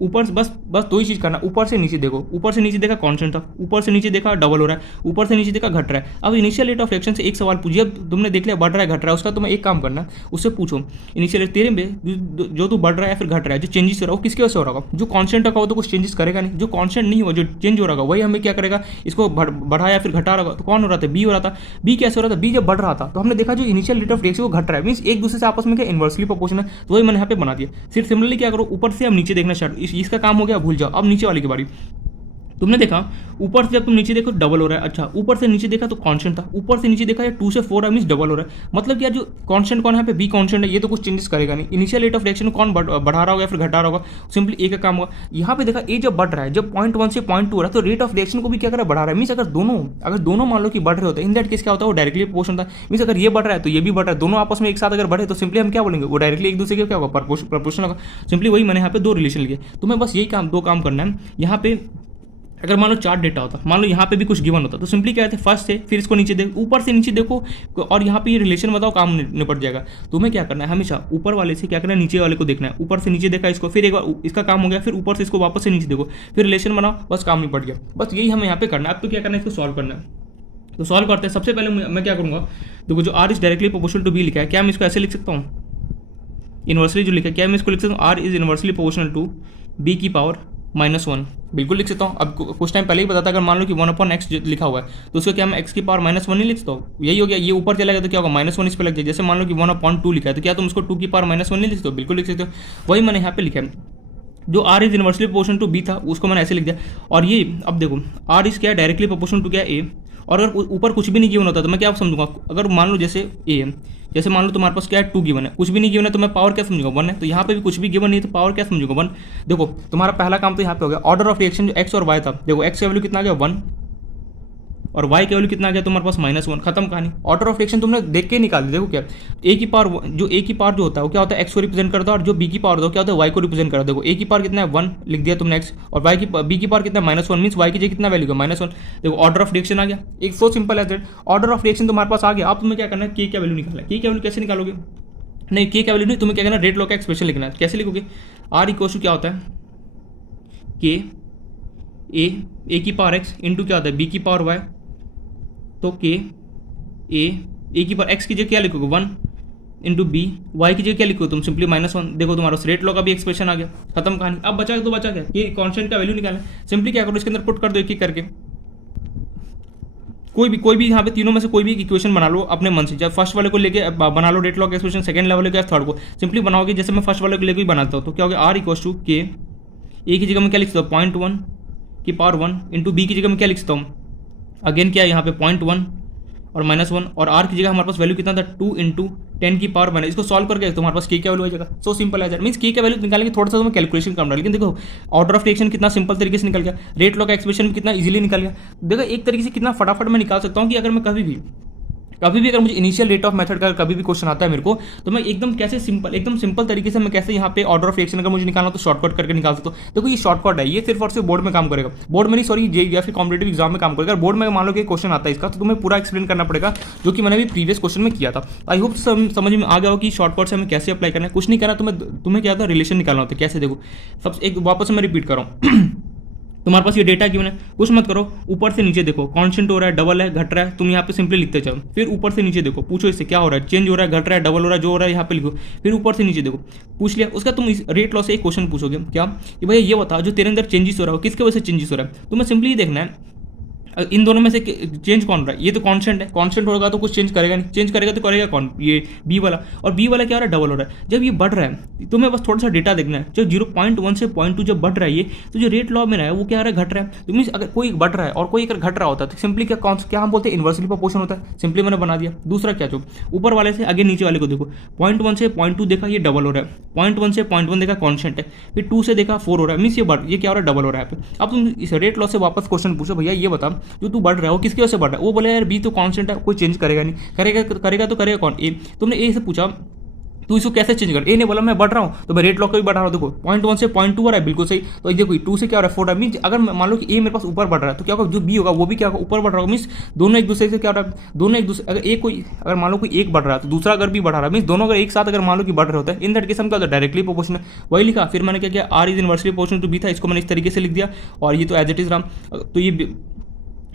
ऊपर बस 2 ही चीज़ करना, ऊपर से नीचे देखो। ऊपर से नीचे देखा कांस्टेंट था, ऊपर से नीचे देखा डबल हो रहा है, ऊपर से नीचे देखा घट रहा है। अब इनिशियल रेट ऑफ रिएक्शन से एक सवाल पूछिए, अब तुमने देख लिया बढ़ रहा है घट रहा है, उसका तुम्हें एक काम करना, उससे पूछो इनिशियल तेरे में जो तू बढ़ रहा है या फिर घट रहा है, जो चेंजेस हो रहा है वो किसके वजह से हो रहा होगा। जो कांस्टेंट होगा वो तो कुछ चेंजेस करेगा नहीं, जो कांस्टेंट नहीं होगा, जो चेंज हो रहा होगा वही हमें क्या करेगा, इसको बढ़ा या फिर घटा रहा होगा। तो कौन हो रहा था, बी हो रहा था। बी कैसे हो रहा था, बी जब बढ़ रहा था तो हमने देखा जो इनिशियल रेट ऑफ रिएक्शन वो घट रहा है, मीन्स एक दूसरे से आपस में क्या इनवर्सली प्रोपोर्शनल है, तो वही मैंने यहाँ पे बना दिया। सिर्फ सिमिलरली क्या करो, ऊपर से अब नीचे देखना स्टार्ट, इसका काम हो गया भूल जाओ। अब नीचे वाले की बारी, तुमने देखा ऊपर से जब तुम नीचे देखो डबल हो रहा है। अच्छा ऊपर से नीचे देखा तो कांस्टेंट था, ऊपर से नीचे देखा 2 से 4 मीन्स डबल हो रहा है। मतलब क्या जो कांस्टेंट कौन है यहाँ पे, बी कांस्टेंट है, ये तो कुछ चेंजेस करेगा नहीं। इनिशियल रेट ऑफ रिएक्शन कौन बढ़ा रहा होगा या फिर घटा रहा होगा, सिंपली ए का काम होगा। यहाँ पे देखा ए जब बढ़ रहा है, जब 0.1 से 0.2 हो रहा है, तो रेट ऑफ रिएक्शन को भी क्या कर रहा है बढ़ा रहा है। मीन्स अगर दोनों मान लो कि बढ़ रहे होते हैं, इन दैट केस क्या होता है वो डायरेक्टली प्रोपोर्शन था। मीन्स अगर ये बढ़ रहा है तो ये भी बढ़ रहा है, दोनों आपस में एक साथ अगर बढ़े तो सिंपली हम क्या बोलेंगे, वो डायरेक्टली एक दूसरे के क्या होगा प्रोपोर्शन होगा। सिंपली वही मैंने यहाँ पे 2 रिलेशन लिए, तुम्हें बस यही काम 2 काम करना है। यहाँ पे अगर मान लो 4 डेटा होता, मान लो यहाँ पे भी कुछ गिवन होता, तो सिंपली क्या है, फर्स्ट से फिर इसको नीचे देखो, ऊपर से नीचे देखो और यहाँ पे ये रिलेशन बताओ, काम निपट जाएगा। तुम्हें क्या करना है, हमेशा ऊपर वाले से क्या करना है, नीचे वाले को देखना है। ऊपर से नीचे देखा इसको, फिर एक बार इसका काम हो गया, फिर ऊपर से इसको वापस से नीचे देखो, फिर रिलेशन बनाओ, बस काम निपट गया। बस यही हमें यहाँ पे करना है। अब तो क्या करना है, इसको सॉल्व करना है। तो सॉल्व करते हैं। सबसे पहले मैं क्या करूँगा, देखो जो R is directly proportional to B लिखा है, क्या मैं इसको ऐसे लिख सकता हूँ, इन्वर्सली जो लिखा है, क्या मैं इसको लिख सकता हूँ, R is inversely proportional to B की पावर -1, बिल्कुल लिख सकता हूँ। अब कुछ टाइम पहले ही बताता, अगर मान लो कि 1/x लिखा हुआ है तो उसको क्या मैं x की पावर -1 नहीं लिख सकता हूँ, यही हो गया। ये ऊपर चला गया तो क्या होगा, -1 इस पर लग जाए। जैसे मान लो कि 1/2 लिखा है, तो क्या तुम उसको 2 की पावर -1 नहीं लिख सकते हो, बिल्कुल लिख सकते हो। वही मैंने यहाँ पे लिखा है, जो R is inversely proportional to B था उसको मैंने ऐसे लिख दिया। और ये अब देखो आर इज क्या है, डायरेक्टली प्रोपोर्शनल टू क्या ए, और अगर ऊपर कुछ भी नहीं गिवन होता तो मैं क्या समझूंगा, अगर मान लो जैसे ए है, जैसे मान लो तुम्हारे पास क्या है 2 गिवन है, कुछ भी नहीं गिवन है तो मैं पावर क्या समझूंगा, 1 है। तो यहाँ पे भी कुछ भी गिवन नहीं है तो पावर क्या समझूंगा, 1। देखो तुम्हारा पहला काम तो यहाँ पे हो गया। ऑर्डर ऑफ रिएक्शन जो एक्स और वाई था, देखो एक्स का वैल्यू कितना आ गया 1 और y की वैल्यू कितना आ गया तुम्हारे पास -1, खत्म कहानी। ऑर्डर ऑफ रिएक्शन तुमने देख के निकाल दी। देखो क्या a की पावर जो होता है वो क्या होता है, x को रिप्रेजेंट करता है, और जो b की पावर होता है क्या होता है, y को रिप्रेजेंट करता है। देखो a की पावर कितना है 1 लिख दिया तुमने x, और b की पावर कितना है -1, मीन्स y की जगह कितना वैल्यू है -1। देखो ऑर्डर ऑफ रिएक्शन आ गया, एक सो सिंपल है दैट। ऑर्डर ऑफ रिएक्शन तुम्हारे पास आ गया। अब तुम्हें क्या करना है, k का वैल्यू निकालना है। k का वैल्यू कैसे निकालोगे, नहीं k का वैल्यू नहीं, तुम्हें क्या करना है, रेट लॉ का एक्सप्रेशन लिखना है। कैसे लिखोगे, r इक्वल टू क्या होता है, k a की पावर x इंटू क्या होता है b की पावर y, तो के ए की पावर एक्स की जगह क्या लिखोगे 1 इंटू बी, वाई की जगह क्या लिखोगे तुम सिंपली -1। देखो तुम्हारा रेट लॉ का भी एक्सप्रेशन आ गया, खत्म कहानी। अब बचा तो बचा क्या, ये कांस्टेंट का वैल्यू निकालना है। सिंपली क्या करो, इसके अंदर पुट कर दो एक एक करके, कोई भी यहाँ पे तीनों में से कोई भी इक्वेशन बना लो अपने मन से। जब फर्स्ट वाले को लेके बना लो रेट लॉ का एक्सप्रेशन, सेकंड लेवल का थर्ड को सिंपली बनाओगे। जैसे मैं फर्स्ट वाले को लेकर ही बनाता हूँ तो क्या होगा, are equal to K A की जगह मैं क्या लिख सकता हूँ 0.1 की पावर 1 इंटू बी की जगह मैं क्या लिख सकता हूँ, अगेन क्या है यहाँ पे 0.1 और -1, और r की जगह हमारे पास वैल्यू कितना था 2 इंटू 10 की पावर -। इसको सॉल्व करके तुम्हारे पास k का वैल्यू आ जाएगा। सो सिंपल है, मींस k का वैल्यू निकालेंगे, थोड़ा सा तुम्हें कैलकुलेशन करना है। लेकिन देखो ऑर्डर ऑफ रिएक्शन कितना सिंपल तरीके से निकल गया, रेट लॉ का एक्सप्रेशन भी कितना इजीली निकल गया। देखो एक तरीके से कितना फटाफट मैं निकाल सकता हूँ कि अगर मैं कभी भी अगर मुझे इनिशियल रेट ऑफ मेथड का कभी भी क्वेश्चन आता है मेरे को, तो मैं एकदम सिंपल तरीके से मैं कैसे यहाँ पे ऑर्डर ऑफ रिएक्शन अगर मुझे निकालना तो शॉर्टकट करके निकाल सकता हूँ। देखो ये शॉर्टकट है, ये सिर्फ और सिर्फ बोर्ड में काम करेगा, बोर्ड में नहीं सॉरी जे या फिर कॉम्पिटेटिव एग्जाम में काम करेगा। बोर्ड में मान लो कि क्वेश्चन आता है इसका, तो तुम्हें पूरा एक्सप्लेन करना पड़ेगा, जो कि मैंने भी प्रीवियस क्वेश्चन में किया था। आई होप समझ में आ गया हो कि शॉर्टकट से हमें कैसे अप्लाई करना है। कुछ नहीं करना, तुम्हें क्या था, रिलेशन निकालना होता है। कैसे देखो, सबसे एक वापस से मैं रिपीट कर रहा हूँ तुम्हारे पास ये डेटा क्यों है, कुछ मत करो, ऊपर से नीचे देखो, कांस्टेंट हो रहा है, डबल है, घट रहा है, तुम यहाँ पे सिंपली लिखते चलो। फिर ऊपर से नीचे देखो, पूछो इससे क्या हो रहा है, चेंज हो रहा है, घट रहा है, डबल हो रहा है, जो हो रहा है यहाँ पे लिखो। फिर ऊपर से नीचे देखो, पूछ लिया। उसका तुम इस रेट लॉ से एक क्वेश्चन पूछोगे, क्या कि भैया ये बता, जो तेरे अंदर चेंजेस हो रहा है किसके वजह से चेंजेस हो रहा है। तुम्हें सिंपली ये देखना है इन दोनों में से चेंज कौन रहा है। ये तो कांस्टेंट है, कांस्टेंट होगा तो कुछ चेंज करेगा नहीं, चेंज करेगा तो करेगा कौन, ये बी वाला। और बी वाला क्या हो रहा है, डबल हो रहा है। जब ये बढ़ रहा है तुम्हें बस थोड़ा सा डेटा देखना है, जब 0.1 से 0.2 जब बढ़ रहा है ये, तो जो रेट लॉ में रहा है वो क्या आ रहा है, घट रहा है। तो मीन्स अगर कोई बढ़ रहा है और कोई अगर घट रहा होता है तो सिंपली क्या हम बोलते हैं, इन्वर्सली प्रोपोर्शन होता है। सिंपली मैंने बना दिया। दूसरा क्या, जो ऊपर वाले से आगे नीचे वाले को देखो, 0.1 से 0.2 देखा ये डबल हो रहा है, 0.1 से 0.1 देखा कांस्टेंट है, फिर 2 से देखा 4 हो रहा है, मीन्स ये क्या हो रहा है, डबल हो रहा है। अब तुम इस रेट लॉ से वापस क्वेश्चन पूछो, भैया ये बता जो तू बढ़ रहा है किसकी वजह से बढ़ रहा है। वो बोले यार बी तो कांस्टेंट है, कोई चेंज करेगा नहीं, करेगा तो करेगा कौन, ए। तुमने ए से पूछा तू इसको कैसे चेंज कर, ए ने बोला मैं बढ़ रहा हूँ तो मैं रेट लॉ को भी बढ़ा रहा हूँ। देखो 0.1 से 0.2 आ रहा है, बिल्कुल सही। तो देखो 2 से क्या हो रहा है 4 मीन, अगर मान लो कि ए मेरे पास ऊपर बढ़ रहा है तो क्या होगा, जो बी होगा वो भी क्या होगा, ऊपर बढ़ रहा होगा। मीन दोनों एक दूसरे से क्या हो रहा है, दोनों एक दूसरे, अगर मान लो कोई एक बढ़ रहा है तो दूसरा अगर भी बढ़ा रहा है, मीन दोनों अगर एक साथ अगर मान लो कि बढ़ रहे होता है, इन दैट केस हम क्या होता है, डायरेक्टली प्रोपोर्शनल। वही लिखा, फिर मैंने क्या किया, R is inversely proportional to B था, इसको मैंने इस तरीके से लिख दिया, और ये तो एज इट इज रहा। तो ये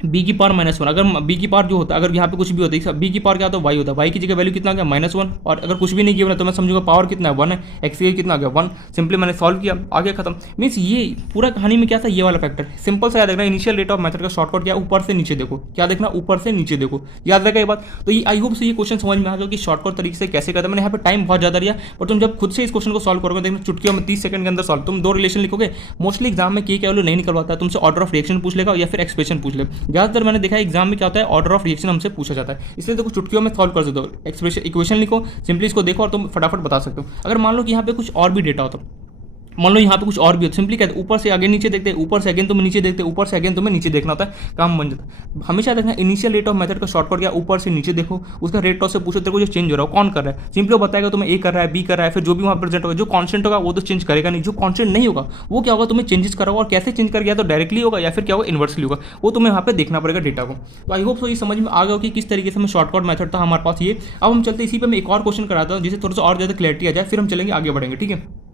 बी की पावर -1, अगर बी की पावर जो होता है, अगर यहाँ पे कुछ भी होता है, बी की पावर क्या होता है, वाई होता है, वाई की जगह वैल्यू कितना आ गया -1, और अगर कुछ भी नहीं किया तो मैं समझूंगा पावर कितना है 1 है, एक्स की कितना आ गया 1। सिंपली मैंने सॉल्व किया, आ गया खत्म। मीन्स ये पूरा कहानी में क्या था, ये वाला फैक्टर सिंपल सा याद रखना। इनिशियल रेट ऑफ मेथड का शॉर्टकट क्या, ऊपर से नीचे देखो, क्या देखना, ऊपर से नीचे देखो, याद रखा ये बात। तो ये आई होप से ये क्वेश्चन समझ में आ गया कि शॉर्टकट तरीके से कैसे करता है। मैंने यहाँ पे टाइम बहुत ज्यादा लिया, पर तुम जब खुद से इस क्वेश्चन को सॉल्व करोगे, देखना चुटकियों में 30 सेकंड के अंदर सॉल्व। तुम 2 रिलेशन लिखोगे, मोस्टली एग्जाम में की क्या वैल्यू नहीं निकलवाता है, तुमसे ऑर्डर ऑफ रिएक्शन पूछ लेगा या फिर एक्सप्रेशन पूछ लेगा। ज्यादातर मैंने देखा एग्जाम में क्या होता है, ऑर्डर ऑफ रिएक्शन हमसे पूछा जाता है, इसलिए देखो चुटकियों में सॉल्व कर सकते हो। एक्सप्रेशन इक्वेशन लिखो, सिंपली इसको देखो और तुम फटाफट बता सकते हो। अगर मान लो कि यहाँ पे कुछ और भी डेटा होता, मान लो यहाँ पे कुछ और भी होता है, सिंपली कहते हैं ऊपर से आगे नीचे देखते हैं, ऊपर से अगेन तुम्हें नीचे देखते हैं, ऊपर से अगेन तुम्हें नीचे देखना होता है, काम बन जाता है। हमेशा देखना इनिशियल रेट ऑफ मेथड का शॉर्टकट क्या, ऊपर से नीचे देखो, उसका रेट ऑफ से पूछो तेरे को जो चेंज हो रहा है कौन कर रहा है, सिंपली वो बताएगा तुम्हें ए कर रहा है, बी कर रहा है, फिर जो भी वहाँ प्रेजेंट होगा, जो कॉन्स्टेंट होगा वो तो चेंज करेगा नहीं, जो कॉन्स्टेंट नहीं होगा वो क्या होगा तुम्हें चेंजेस करा होगा, और कैसे चेंज कर गया तो डायरेक्टली होगा या फिर क्या होगा इन्वर्सली होगा, वो तुम्हें वहाँ पे देखना पड़ेगा डेटा को। तो आई होप सो ये समझ में आ गया कि किस तरीके से हमें शॉर्टकट मेथड था हमारे पास ये। अब हम चलते इसी पे मैं एक और क्वेश्चन कराता हूँ जिससे थोड़ा सा और ज़्यादा क्लैरिटी आ जाए, फिर हम चलेंगे आगे बढ़ेंगे, ठीक है।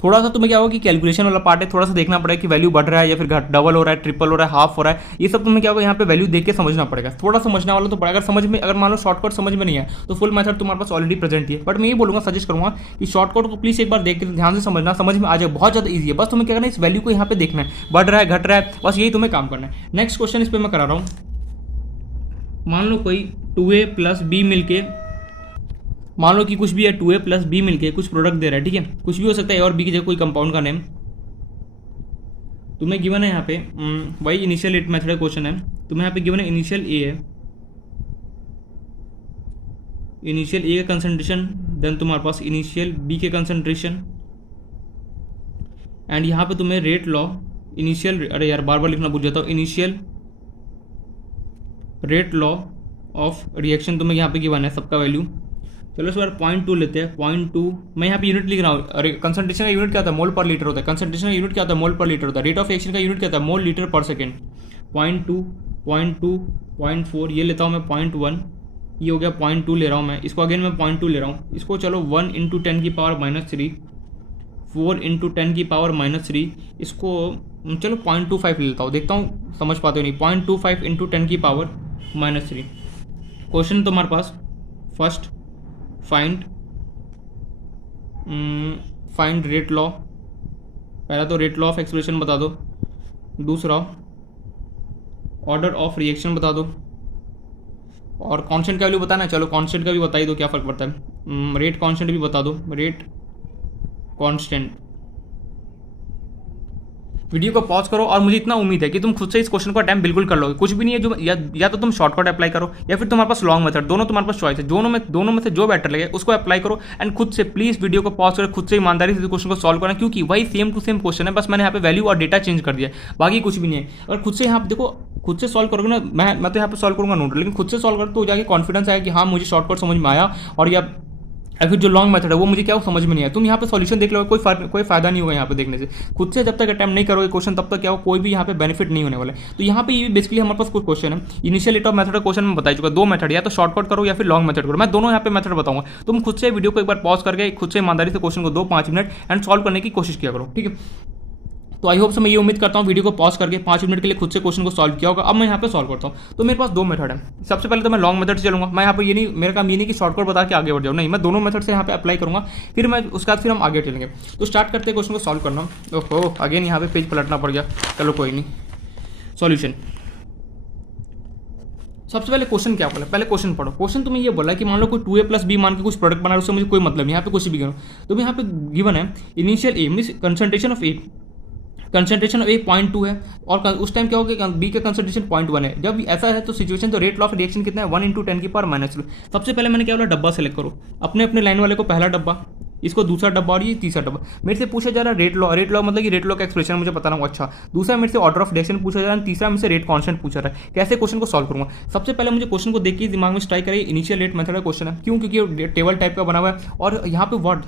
थोड़ा सा तुम्हें क्या होगा कि कैलकुलेशन वाला पार्ट है, थोड़ा सा देखना पड़ेगा कि वैल्यू बढ़ रहा है या फिर डबल हो रहा है, ट्रिपल हो रहा है, हाफ हो रहा है, ये सब तुम्हें क्या होगा यहाँ पे वैल्यू देख के समझना पड़ेगा। थोड़ा समझने वाला तो पड़ेगा, अगर समझ में, अगर मान लो शॉर्टकट समझ में नहीं है तो फुल मेथड तुम्हारे पास ऑलरेडी प्रेजेंट ही है, बट मैं ये बोलूँगा, सजेस्ट करूँगा कि शॉर्टकट को प्लीज एक बार देख के ध्यान से समझना, समझ में आ जाए, बहुत ज़्यादा ईजी है। बस तुम्हें क्या करना है, इस वैल्यू को यहाँ पे देखना है, बढ़ रहा है घट रहा है, बस यही तुम्हें काम करना है। नेक्स्ट क्वेश्चन इस पर मैं करा रहा हूँ। मान लो कोई 2a + b मिलके, मान लो कि कुछ भी है 2a + b मिलके कुछ प्रोडक्ट दे रहा है, ठीक है, कुछ भी हो सकता है a और b की जगह कोई कंपाउंड का नेम तुम्हें गिवन है यहाँ पे। वही इनिशियल रेट मेथड क्वेश्चन है, तुम्हें यहाँ पे गिवन है इनिशियल ए है, इनिशियल ए का कंसंट्रेशन, देन तुम्हारे पास इनिशियल बी के कंसंट्रेशन, एंड यहाँ पे तुम्हें रेट लॉ इनिशियल, अरे यार बार बार लिखना भूल जाता हूँ, initial rate law of reaction तुम्हें यहाँ पे गिवन है सबका वैल्यू। चलो इस बार 0.2 लेते हैं, 0.2 मैं यहाँ पे यूनिट लिख रहा हूँ। अरे कंसंट्रेशन का यूनिट क्या होता है, मोल पर लीटर होता है, कंसंट्रेशन का यूनिट क्या होता है, मोल पर लीटर होता है, रेट ऑफ रिएक्शन का यूनिट क्या होता है, मोल लीटर पर सेकेंड। 0.2 0.2 0.4 ये लेता हूँ मैं, 0.1 ये हो गया, 0.2 ले रहा हूँ मैं, इसको अगेन मैं 0.2 ले रहा हूँ, इसको चलो 1 × 10 की पावर -3, 4 × 10 की पावर -3, इसको चलो 0.25 ले लेता हूँ, देखता हूँ समझ पाते हो नहीं, 0.25 × 10 की पावर -3। क्वेश्चन तुम्हारे पास फर्स्ट फाइंड रेट लॉ, पहला तो रेट लॉ ऑफ एक्सप्रेशन बता दो, दूसरा ऑर्डर ऑफ रिएक्शन बता दो, और कांस्टेंट का वैल्यू बताना है, चलो कांस्टेंट का भी बता ही दो, क्या फर्क पड़ता है, रेट कांस्टेंट भी बता दो, रेट कांस्टेंट। वीडियो को पॉज करो, और मुझे इतना उम्मीद है कि तुम खुद से इस क्वेश्चन को अटेम्प्ट बिल्कुल कर लोगे, कुछ भी नहीं है जो, या तो तुम शॉर्टकट अप्लाई करो या फिर तुम्हारे पास लॉन्ग मेथड, दोनों तुम्हारे पास चॉइस है, दोनों में से जो बेटर लगे उसको अप्लाई करो, एंड खुद से प्लीज वीडियो को पॉज करो, खुद से ईमानदारी से क्वेश्चन को सॉल्व करना, क्योंकि वही सेम टू सेम क्वेश्चन है, बस मैंने यहाँ पे वैल्यू और डेटा चेंज कर दिया, बाकी कुछ भी नहीं है। अगर खुद से यहाँ पे देखो, खुद से सॉल्व करोगे ना, मैं तो यहाँ पे सॉल्व करूँगा नोट, लेकिन खुद से सॉल्व करो तो जाके कॉन्फिडेंस आया कि हाँ मुझे शॉर्टकट समझ में आया, और या फिर जो लॉन्ग मेथड है वो मुझे क्या वो समझ में नहीं आया। तुम यहाँ पे सॉल्यूशन देख लो, कोई फायदा नहीं होगा यहाँ पे देखने से, खुद से जब तक अटेम्प्ट नहीं करोगे क्वेश्चन तब तक क्या हो, कोई भी यहाँ पे बेनिफिट नहीं होने वाला है। तो यहाँ पे ये बेसिकली हमारे पास कुछ क्वेश्चन है, इनिशियल रेट ऑफ मेथड का क्वेश्चन मैं बता चुका, दो मेथड, या तो शॉर्टकट करो या फिर लॉन्ग मेथड करो, मैं दोनों यहाँ पे मेथड बताऊंगा। तुम खुद से वीडियो को एक बार पॉज करके खुद से ईमानदारी से क्वेश्चन को 2-5 मिनट एंड सॉल्व करने की कोशिश किया करो, ठीक है। तो आई होप से मैं ये उम्मीद करता हूँ वीडियो को पॉज करके 5 मिनट के लिए खुद से क्वेश्चन को सॉल्व किया होगा। अब मैं यहाँ पे सॉल्व करता हूँ। तो मेरे पास दो मेथड है। सबसे पहले तो मैं लॉन्ग मेथड से चलूंगा। मैं यहाँ पर ये नहीं, मेरा काम ये नहीं कि शॉर्टकट बता के आगे बढ़ जाऊँ, नहीं, मैं दोनों मेथड से यहाँ पे अप्लाई करूँगा, फिर मैं उसके बाद फिर हम आगे चलेंगे। तो स्टार्ट करते हैं क्वेश्चन को सॉल्व करना। ओहो, अगेन यहाँ पे पेज पलटना पड़ गया, चलो कोई नहीं। सॉल्यूशन, सबसे पहले क्वेश्चन क्या बोला, पहले क्वेश्चन पढ़ो। क्वेश्चन तुम्हें ये बोला कि मान लो कोई 2a + b मान के कुछ प्रोडक्ट बना रहा है, उससे मुझे कोई मतलब नहीं, यहाँ पे कुछ भी करो। तो यहाँ पे गिवन है initial A means concentration of A, concentration of A 0.2 है, और उस टाइम क्या होगा बी का कंसंट्रेशन 0.1 है। जब ऐसा है तो सिचुएशन, तो रेट ऑफ रिएक्शन कितना है 1 × 10 की पावर -3। सबसे पहले मैंने क्या बोला, डब्बा सेलेक्ट करो, अपने अपने लाइन वाले को पहला डब्बा, इसको दूसरा डब्बा और ये तीसरा डब्बा। मेरे से पूछा जा रहा है रेट लॉ मतलब कि रेट लॉ का एक्सप्रेशन मुझे पता ना हो। अच्छा, दूसरा मेरे से ऑर्डर ऑफ रिएक्शन पूछा जा रहा है, तीसरा मेरे से रेट कांस्टेंट पूछा रहा है। कैसे क्वेश्चन को सॉल्व करूंगा, सबसे पहले मुझे क्वेश्चन को देख के दिमाग में स्ट्राइक करे इनिशियल रेट मेथड का क्वेश्चन है। क्यों, क्योंकि टेबल टाइप का बना हुआ है, और यहाँ पे वर्ड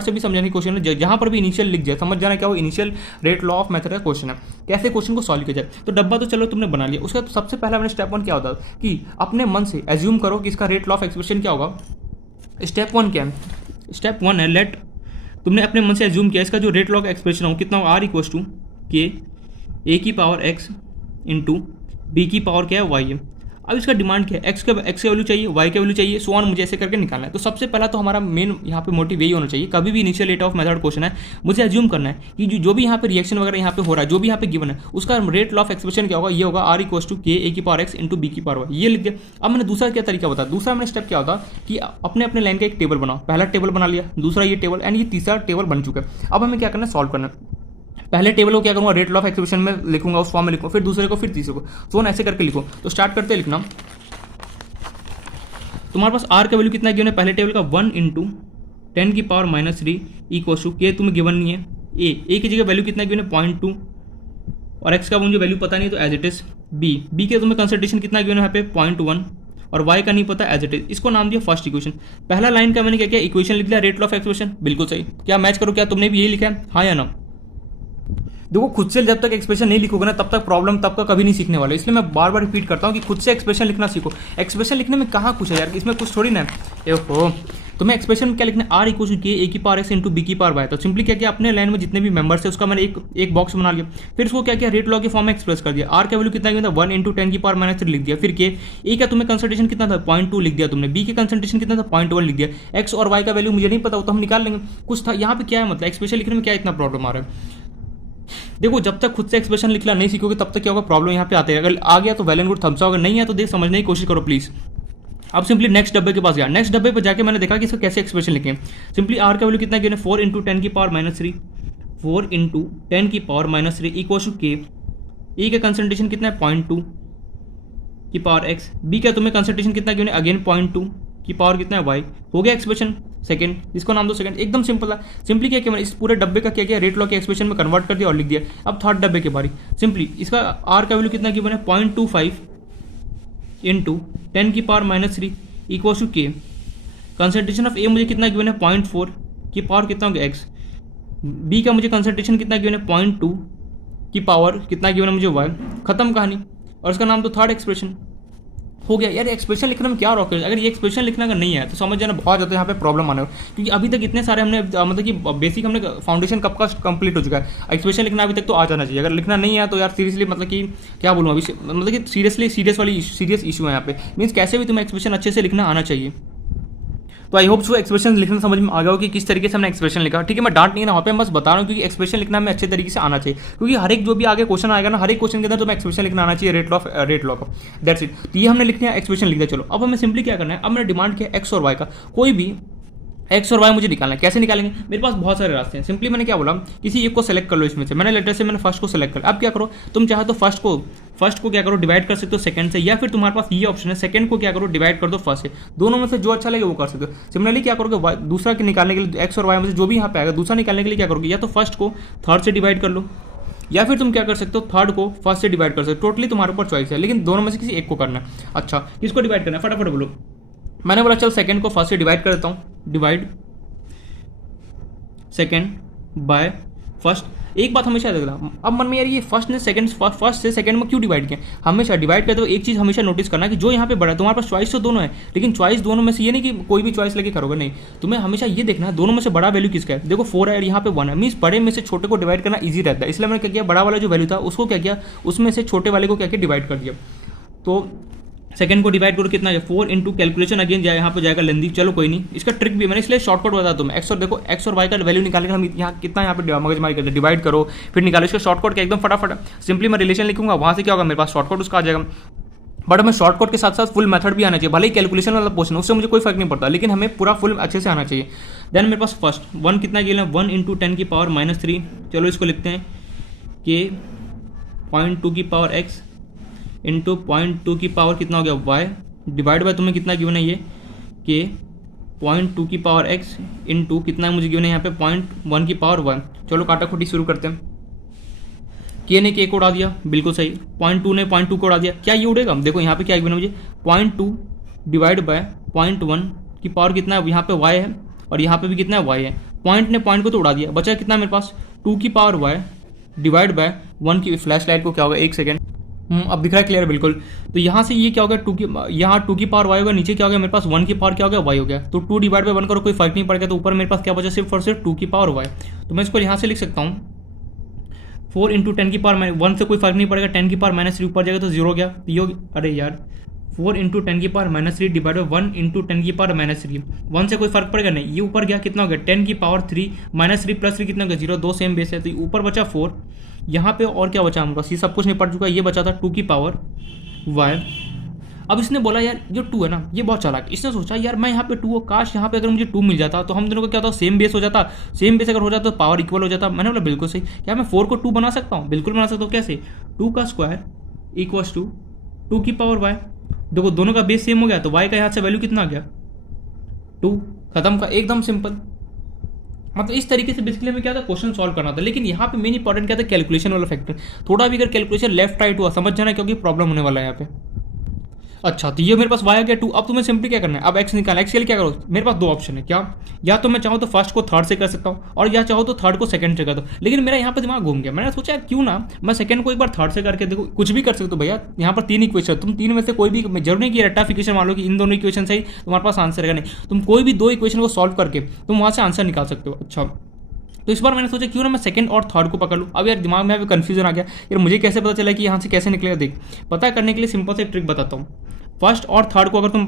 से भी समझाने की क्वेश्चन है, जहाँ पर भी इनिशियल लिख जाए समझ जाना क्या वो initial rate law of method का क्वेश्चन है। कैसे क्वेश्चन को सॉल्व किया जाए, तो डब्बा तो चलो तुमने बना लिया। उसका तो सबसे पहला मैंने स्टेप 1 क्या होता है कि अपने मन से एज्यूम करो कि इसका रेट लॉ ऑफ एक्सप्रेशन क्या होगा। स्टेप 1 क्या है, स्टेप 1 है लेट, तुमने अपने मन से एज्यूम किया इसका जो रेट लॉ का एक्सप्रेशन हो कितना हो, R = K A की पावर x × B की पावर क्या है y है। अब इसका डिमांड क्या है, x का वैल्यू चाहिए, y का वैल्यू चाहिए, सो ऑन मुझे ऐसे करके निकालना है। तो सबसे पहला तो हमारा मेन यहाँ पे मोटिव यही होना चाहिए, कभी भी initial rate of method question है मुझे एज्यूम करना है कि जो भी यहाँ पे रिएक्शन वगैरह यहाँ पे हो रहा है, जो भी यहाँ पे गिवन है उसका रेट लॉ ऑफ एक्सप्रेशन क्या होगा, ये होगा R = K A की पावर x × B की पावर y, ये लिख दिया। अब मैंने दूसरा क्या तरीका बताया, दूसरा मैंने स्टेप क्या होता कि अपने अपने लाइन का एक टेबल बनाओ, पहला टेबल बना लिया, दूसरा ये टेबल, एंड ये तीसरा टेबल बन चुका है। अब हमें क्या करना है, सॉल्व करना है। पहले टेबल को क्या करूँगा, रेट लॉ ऑफ एक्सप्रेशन में लिखूंगा, उस फॉर्म में लिखूंगा, फिर दूसरे को, फिर तीसरे को, सो ऐसे करके लिखो। तो स्टार्ट करते लिखना। तुम्हारे पास R का वैल्यू कितना गिवन है, पहले टेबल का 1 × 10 की पावर -3 इक्वल टू के तुम्हें गिवन नहीं है ए की जगह वैल्यू कितना गिवन है 0.2 और x का मुझे वैल्यू पता नहीं है तो एज इट इज बी के तुम्हें कंसंट्रेशन कितना गिवन है यहाँ पे 0.1 और y का नहीं पता एज इट इज। इसको नाम दिया फर्स्ट इक्वेशन। पहला लाइन का मैंने क्या किया इक्वेशन लिख दिया रेट लॉ ऑफ एक्सप्रेशन, बिल्कुल सही। क्या मैच करो, क्या तुमने भी यही लिखा है, हाँ या ना? देखो खुद से जब तक एक्सप्रेशन नहीं लिखोगे ना तब तक प्रॉब्लम तब तक कभी नहीं सीखने वाले, इसलिए मैं बार बार रिपीट करता हूँ कि खुद से एक्सप्रेशन लिखना सीखो। एक्सप्रेशन लिखने में कहाँ कुछ है यार, इसमें कुछ थोड़ी ना है। ओहो, तुम्हें एक्सप्रेशन में क्या लिखना है, are equal to K A की पावर एक्स इंटू बी की पावर वाई। तो सिंपली क्या किया, अपने लाइन में जितने भी मेंबर्स है उसका मैंने एक बॉक्स बना लिया, फिर उसको क्या किया रेट लॉ के फॉर्म में एक्सप्रेस कर दिया। आर का वैल्यू कितना था 1 इंटू 10 की पावर -3 लिख दिया। फिर के ए का तुम्हें कंसंट्रेशन कितना था 0.2 लिख दिया तुमने, बी के कंसंट्रेशन कितना था 0.1 लिख दिया। एक्स और वाई का वैल्यू मुझे नहीं पता, तो हम निकाल लेंगे। कुछ था यहाँ पे क्या है, मतलब एक्सप्रेशन लिखने में क्या इतना प्रॉब्लम आ रहा है। देखो जब तक खुद से एक्सप्रेशन लिखना नहीं सीखोगे तब तक क्या होगा, प्रॉब्लम यहाँ पे आते हैं। अगर आ गया तो well and good, thumbs up, अगर नहीं है तो देख समझने की कोशिश करो प्लीज। अब सिंपली नेक्स्ट डब्बे के पास गया, नेक्स्ट डब्बे पर जाके मैंने देखा कि इसको कैसे एक्सप्रेशन लिखें। सिंपली आर का वैल्यू कितना गिवन है 4 इंटू 10 की पावर -3, 4 इंटू 10 की पावर -3 इक्वल टू के। ए का कंसंट्रेशन कितना है 0.2 की पावर एक्स, बी का तुम्हें कंसंट्रेशन कितना गिवन है अगेन 0.2 की पावर कितना है वाई। हो गया एक्सप्रेशन सेकंड, इसको नाम दो सेकंड, एकदम सिंपल है। सिंपली क्या किया मैंने इस पूरे डब्बे का क्या किया रेट लॉ के एक्सप्रेशन में कन्वर्ट कर दिया और लिख दिया। अब थर्ड डब्बे के बारी, सिंपली इसका आर का वैल्यू कितना गिवन है 0.25 इंटू 10 की पावर -3 इक्वल टू के। कंसंट्रेशन ऑफ ए मुझे कितना गिवन है 0.4 की पावर कितना हो गया एक्स, बी का मुझे कंसंट्रेशन कितना गिवन है 0.2 की पावर कितना गिवन है मुझे वाई। खत्म कहानी, और इसका नाम तो थर्ड एक्सप्रेशन हो गया। यार एक्सप्रेशन लिखने में क्या रॉकेट, अगर ये एक्सप्रेशन लिखना अगर नहीं है तो समझ जाना बहुत ज़्यादा यहाँ पे प्रॉब्लम आने वाला, क्योंकि अभी तक इतने सारे हमने मतलब कि बेसिक हमने फाउंडेशन कब का कंप्लीट हो चुका है। एक्सप्रेशन लिखना अभी तक तो आ जाना चाहिए, अगर लिखना नहीं है तो यार सीरियसली मतलब कि क्या बोलूँ अभी, मतलब कि सीरियस इशू है यहाँ पे। मीन्स कैसे भी तुम्हें एक्सप्रेशन अच्छे से लिखना आना चाहिए। तो आई होप सो एक्सप्रेशन लिखना समझ में आ गया हो कि किस तरीके से हमने एक्सप्रेशन लिखा। ठीक है, मैं डांट नहीं रहा वहाँ पे, बस बता रहा हूँ क्योंकि एक्सप्रेशन लिखना हमें अच्छे तरीके से आना चाहिए, क्योंकि हर एक जो भी आगे क्वेश्चन आएगा ना, हर एक क्वेश्चन के अंदर तो एक्सप्रेशन लिखना आना चाहिए रेट लॉ का। That's it. तो ये हमने लिख दिया, एक्सप्रेशन लिख दिया। चलो अब हमें सिंपली क्या करना है, अब मैंने डिमांड किया एक्स और वाई का, कोई भी एक्स और वाई मुझे निकालना है। कैसे निकालेंगे, मेरे पास बहुत सारे रास्ते हैं। सिंपली मैंने क्या बोला, किसी एक को सेलेक्ट कर लो इसमें से। मैंने लेटर से मैंने फर्स्ट को सेलेक्ट कर, अब क्या करो, तुम चाहे तो फर्स्ट को क्या करो डिवाइड कर सकते हो सेकंड से, या फिर तुम्हारे पास ये ऑप्शन है सेकंड को क्या करो डिवाइड कर दो फर्स्ट से। दोनों में से जो अच्छा लगे वो कर सकते हो। सिमिलरली क्या करोगे, दूसरा के निकालने के लिए एक्स और वाई में से जो भी यहाँ पे आएगा दूसरा निकालने के लिए क्या करोगे, या तो फर्स्ट को थर्ड से डिवाइड कर लो, या फिर तुम क्या कर सकते हो थर्ड को फर्स्ट से डिवाइड कर सकते हो। टोटली तुम्हारे ऊपर चॉइस है, लेकिन दोनों में से किसी एक को करना है। अच्छा, किसको डिवाइड करना है फटाफट बोलो। मैंने बोला चल सेकंड को फर्स्ट से डिवाइड कर देता हूँ, डिवाइड सेकेंड बाय फर्स्ट। एक बात हमेशा देखना, अब मन में यार ये फर्स्ट से सेकंड में क्यों डिवाइड किया, हमेशा डिवाइड करते हो एक चीज़ हमेशा नोटिस करना कि जो यहाँ पे बड़ा है, तुम्हारे पास चॉइस तो दोनों है, लेकिन चॉइस दोनों में से ये नहीं कि कोई भी चॉइस लेके करोगे, नहीं, तुम्हें हमेशा ये देखना है दोनों में से बड़ा वैल्यू किसका है। देखो 4 है और यहाँ पे 1 है, मीन्स बड़े में से छोटे को डिवाइड करना ईजी रहता है। इसलिए मैंने क्या किया, बड़ा वाला जो वैल्यू था उसको क्या किया, उसमें से छोटे वाले को क्या किया डिवाइड कर दिया। तो सेकंड को डिवाइड करो कितना है 4 इंटू कैलकुलेशन अगेन जाए यहाँ पे जाएगा लेंदी, चलो कोई नहीं, इसका ट्रिक भी मैंने इसलिए शॉर्टकट बता तुम्हें। एक्स और देखो एक्स और वाई का वैल्यू निकालने का हम यहाँ कितना यहाँ पे मगजमारी करते हैं, डिवाइड करो फिर निकालो, इसका शॉर्टकट क्या एकदम फटाफट सिंपली मैं रिलेशन लिखूंगा, वहाँ से क्या होगा मेरे पास शॉर्टकट उसका आ जाएगा। बट हमें शॉर्टकट के साथ साथ फुल मेथड भी आना चाहिए, भले ही कैलकुलेशन वाला पोर्शन उससे मुझे कोई फर्क नहीं पड़ता, लेकिन हमें पूरा फुल अच्छे से आना चाहिए। देन मेरे पास फर्स्ट 1 कितना गिवन है 1 इंटू 10 की पावर -3, चलो इसको लिखते हैं के 0.2 की पावर एक्स इंटू 0.2 की पावर कितना हो गया वाई, डिवाइड बाय तुम्हें कितना गिवन है ये के 0.2 की पावर एक्स इंटू कितना मुझे गिवन है यहाँ पे 0.1 की पावर 1। चलो काटा खोटी शुरू करते हैं। के ने के को उड़ा दिया, बिल्कुल सही, 0.2 ने 0.2 को उड़ा दिया, क्या ये उड़ेगा, देखो यहाँ पे क्या गिवन है मुझे 0.2 डिवाइड बाय 0.1 की पावर कितना है यहाँ पे वाई है, और यहाँ पे भी कितना है वाई है। पॉइंट ने पॉइंट को तो उड़ा दिया, बचा कितना मेरे पास 2 की पावर वाई डिवाइड बाय 1 की। फ्लैश लाइट को क्या होगा, एक सेकेंड, अब दिख रहा है क्लियर बिल्कुल। तो यहाँ से ये क्या होगा 2 की, यहाँ 2 की पावर वाई होगा, नीचे क्या हो गया मेरे पास 1 की पावर क्या हो गया वाई हो गया। तो 2 डिवाइड बाय 1 करो कोई फर्क नहीं पड़ेगा, तो ऊपर मेरे पास क्या बचा सिर्फ और सिर्फ 2 की पावर वाई। तो मैं इसको यहाँ से लिख सकता हूँ 4 इंटू 10 की पावर 1 से कोई फर्क नहीं पड़ेगा, 10 की पावर -3 ऊपर जाएगा तो 0 हो गया। ये अरे यार 4 इंटू 10 की पावर -3 डिवाइड बाय 1 इंटू 10 की पावर -3, 1 से कोई फर्क पड़ेगा नहीं, ये ऊपर गया कितना हो गया 10 की पावर 3 -3 प्लस 3 कितना हो गया 0, 2 सेम बेस है, तो ऊपर बचा 4। यहाँ पे और क्या बचा हमारे पास, ये सब कुछ नहीं पड़ चुका, ये बचा था 2 की पावर वाई। अब इसने बोला यार जो 2 है ना ये बहुत चालाक, इसने सोचा यार मैं यहाँ पे 2 काश यहाँ पे अगर मुझे 2 मिल जाता तो हम दोनों को क्या होता सेम बेस हो जाता, सेम बेस अगर हो जाता तो पावर इक्वल हो जाता। मैंने बोला बिल्कुल सही, क्या मैं 4 को 2 बना सकता हूँ, बिल्कुल बना सकता हूँ। कैसे, 2 का स्क्वायर इक्वल्स टू 2 की पावर वाई। देखो दोनों का बेस सेम हो गया तो वाई का यहाँ से वैल्यू कितना आ गया 2, खत्म का, एकदम सिंपल। मतलब इस तरीके से बेसिकली हमें क्या था, क्वेश्चन सॉल्व करना था। लेकिन यहाँ पे मेन इंपॉर्टेंट क्या था, कैलकुलेशन वाला फैक्टर। थोड़ा भी अगर कैलकुलेशन लेफ्ट राइट हुआ समझ जाना, क्योंकि प्रॉब्लम होने वाला है यहाँ पे। अच्छा, तो ये मेरे पास y आ गया 2। अब तुम्हें सिंपली क्या करना है, अब x निकालना है। x के लिए क्या करो, मेरे पास दो ऑप्शन है, क्या, या तो मैं चाहूँ तो फर्स्ट को थर्ड से कर सकता हूँ, और या चाहूँ तो थर्ड को सेकंड से कर दो। लेकिन मेरा यहाँ पे दिमाग घूम गया, मैंने सोचा क्यों ना मैं सेकंड को एक बार थर्ड से करके देखो, कुछ भी कर सकते हो भैया। यहाँ पर 3 इक्वेशन, तुम 3 में से कोई भी, जरूर नहीं कि रेक्टिफिकेशन मान लो कि इन दोनों इक्वेशन से ही तुम्हारे पास आंसर रहेगा, नहीं, तुम कोई भी 2 इक्वेशन को सॉल्व करके तुम वहाँ से आंसर निकाल सकते हो। अच्छा, तो इस बार मैंने सोचा क्यों ना मैं सेकंड और थर्ड को पकड़ लूँ। अब यार दिमाग में अभी कन्फ्यूजन आ गया, यार मुझे कैसे पता चला कि यहाँ से कैसे निकलेगा। देख, पता करने के लिए सिंपल से ट्रिक बताता हूँ। फर्स्ट और थर्ड को अगर तुम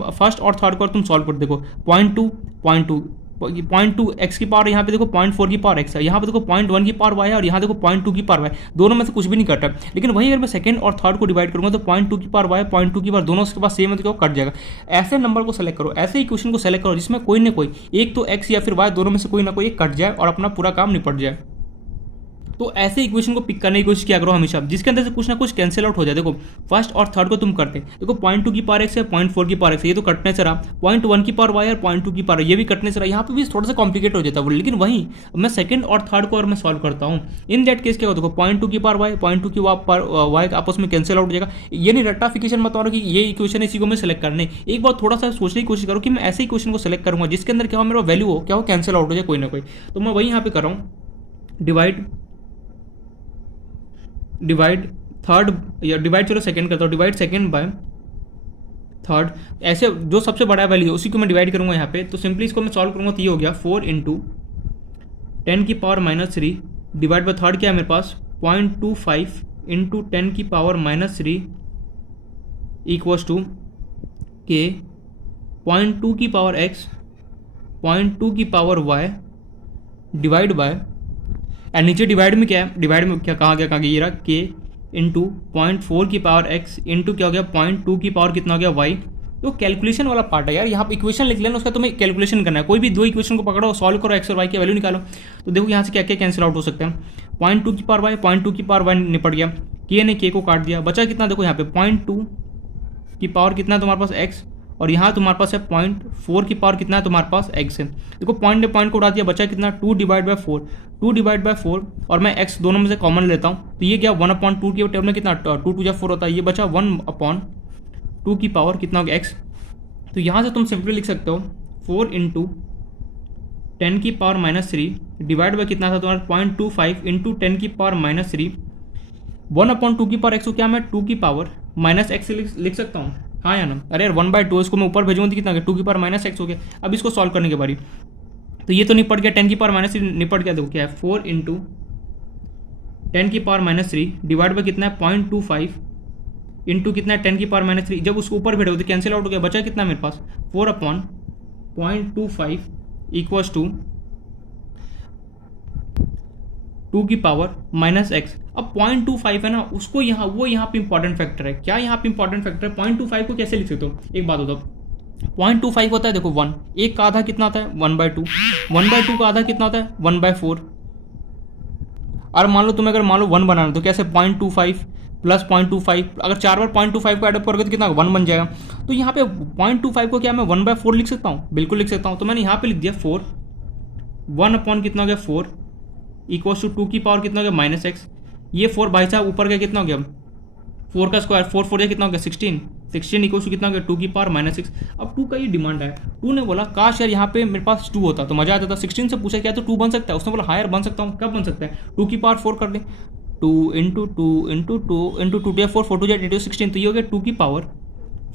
सॉल्व कर देखो, 0.2 एक्स की पावर, यहाँ पे देखो 0.4 की पावर एक्स है, यहाँ पे देखो 0.1 की पावर वाई है, और यहाँ देखो 0.2 की पावर वाई, दोनों में से कुछ भी नहीं कट रहा है। लेकिन वहीं अगर मैं सेकंड और थर्ड को डिवाइड करूँगा तो 0.2 की पावर वाई, 0.2 की पावर, दोनों के पास सेम है तो कट जाएगा। ऐसे नंबर को सेलेक्ट करो, ऐसे इक्वेशन को सेलेक्ट करो जिसमें कोई ना कोई एक तो एक्स या फिर वाई, दोनों में से कोई ना कोई एक कट जाए और अपना पूरा काम निपट जाए। तो ऐसे इक्वेशन को पिक करने की कोशिश किया करो हमेशा, जिसके अंदर से कुछ ना कुछ कैंसिल आउट हो जाए। देखो फर्स्ट और थर्ड को तुम करते, देखो 0.2 की पावर एक्स है, 0.4 की पावर एक्स है, ये तो कटने से रहा। 0.1 की पावर वाई और 0.2 की पावर, ये भी कटने से रहा। यहाँ पे भी थोड़ा सा कॉम्प्लिकेट हो जाता है। लेकिन वहीं मैं सेकंड और थर्ड को और मैं सॉल्व करता हूँ, इन दैट केस क्या होता है, देखो 0.2 की पावर वाई, 0.2 की पावर वाई आपस में कैंसिल आउट हो जाएगा। ये नहीं रेक्टिफिकेशन मत मारो कि ये इक्वेशन इसी को मैं सेलेक्ट करने, एक बार थोड़ा सा सोचने की कोशिश करो कि मैं ऐसे इक्वेशन को सेलेक्ट करूँगा जिसके अंदर क्या हो, मेरा वैल्यू हो, क्या हो, कैंसिल आउट हो जाए कोई ना कोई। तो मैं वही यहाँ पे कर रहा हूँ, डिवाइड थर्ड, या डिवाइड चलो सेकंड करता हूँ, डिवाइड सेकंड बाय थर्ड। ऐसे जो सबसे बड़ा वैल्यू है उसी को मैं डिवाइड करूँगा यहाँ पे। तो सिंपली इसको मैं सॉल्व करूँगा तो ये हो गया 4 × 10 की पावर -3 डिवाइड बाय थर्ड क्या है मेरे पास 0.25 × 10 की पावर -3 इक्वल्स टू के 0.2 की पावर x, 0.2 की power y divide by, and नीचे डिवाइड में क्या है, डिवाइड में क्या कहाँ गया ये रहा, k इंटू 0.4 की पावर x इंटू क्या हो गया 0.2 की पावर कितना हो गया y। तो कैलकुलेशन वाला पार्ट है यार, यहाँ पे इक्वेशन लिख लेना, उसका तुम्हें कैलकुलेशन करना है। कोई भी 2 इक्वेशन को पकड़ो, सॉल्व करो, x और y की वैल्यू निकालो। तो देखो यहाँ से क्या क्या कैंसिल आउट हो सकते हैं, 0.2 की पावर y, 0.2 की पावर y निपट गया, k ने k को काट दिया, बचा कितना, देखो यहाँ पे 0.2 की पावर कितना है तुम्हारे पास x, और यहाँ तुम्हारे पास है 0.4 की पावर कितना है तुम्हारे पास x है। देखो पॉइंट ने पॉइंट को उड़ा दिया, बचा कितना 2 डिवाइड बाय 4, 2 डिवाइड बाय 4, और मैं x दोनों में से कॉमन लेता हूँ तो ये क्या 1/2 के टेबल में कितना 2 2 4 होता है, ये बचा 1/2 की पावर कितना हो गया x। तो यहाँ से तुम सिंपली लिख सकते हो 4 × 10 की पावर -3 डिवाइड बाय कितना था तुम्हारा 0.25 × 10 की पावर -3, 1/2 की पावर x को क्या मैं 2 की पावर -x लिख सकता हूँ, हाँ या ना। अरे यार 1/2 इसको मैं ऊपर भेजूंगा तो कितना गया 2 की पावर -x हो गया। अब इसको सॉल्व करने के बारी, तो ये तो निपट गया 10 की पावर -3 निपट गया। देखो क्या है 4 × 10 की पावर -3 डिवाइड बाय कितना है 0.25 इंटू कितना है 10 की पावर -3, जब उसको ऊपर भेजो तो कैंसिल आउट हो गया, बचा कितना मेरे पास 4/0.25 इक्वल्स टू 2 की पावर -x। अब 0.25 है ना, उसको यहाँ वो यहाँ पे इंपॉर्टेंट फैक्टर है। क्या यहाँ पे इंपॉर्टेंट फैक्टर है, 0.25 को कैसे लिख सकते हो, एक बात बताओ। 0.25 होता है देखो 1, एक का आधा कितना होता है 1/2, 1/2 का आधा कितना होता है 1/4। और मान लो तुम्हें अगर मान लो 1 बनाना तो कैसे 0.25 प्लस 0.25, अगर 4 बार 0.25 को एडअप करोगे तो कितना 1 बन जाएगा। तो यहाँ पे 0.25 को क्या मैं 1/4 लिख सकता हूँ, बिल्कुल लिख सकता हूँ। तो मैंने यहाँ पे लिख दिया 4, 1 कितना हो गया 4 इक्वल्स टू 2 की पावर कितना हो गया -x। ये 4 भाई साहब ऊपर का कितना हो गया 4 का स्क्वायर, 4 4 कितना हो गया 16, 16 इक्वल्स टू कितना हो गया 2 की पावर -6। अब 2 का ये डिमांड है, 2 ने बोला काश यार यहाँ पे मेरे पास 2 होता तो मजा आता था। 16 से पूछा क्या तो 2 बन सकता है, उसने बोला हाँ यार बन सकता हूँ। कब बन सकता है 2 की पावर 4 कर ले, 2 × 2 × 2 × 2 4 4 2 8 16, तो ये हो गया 2 की पावर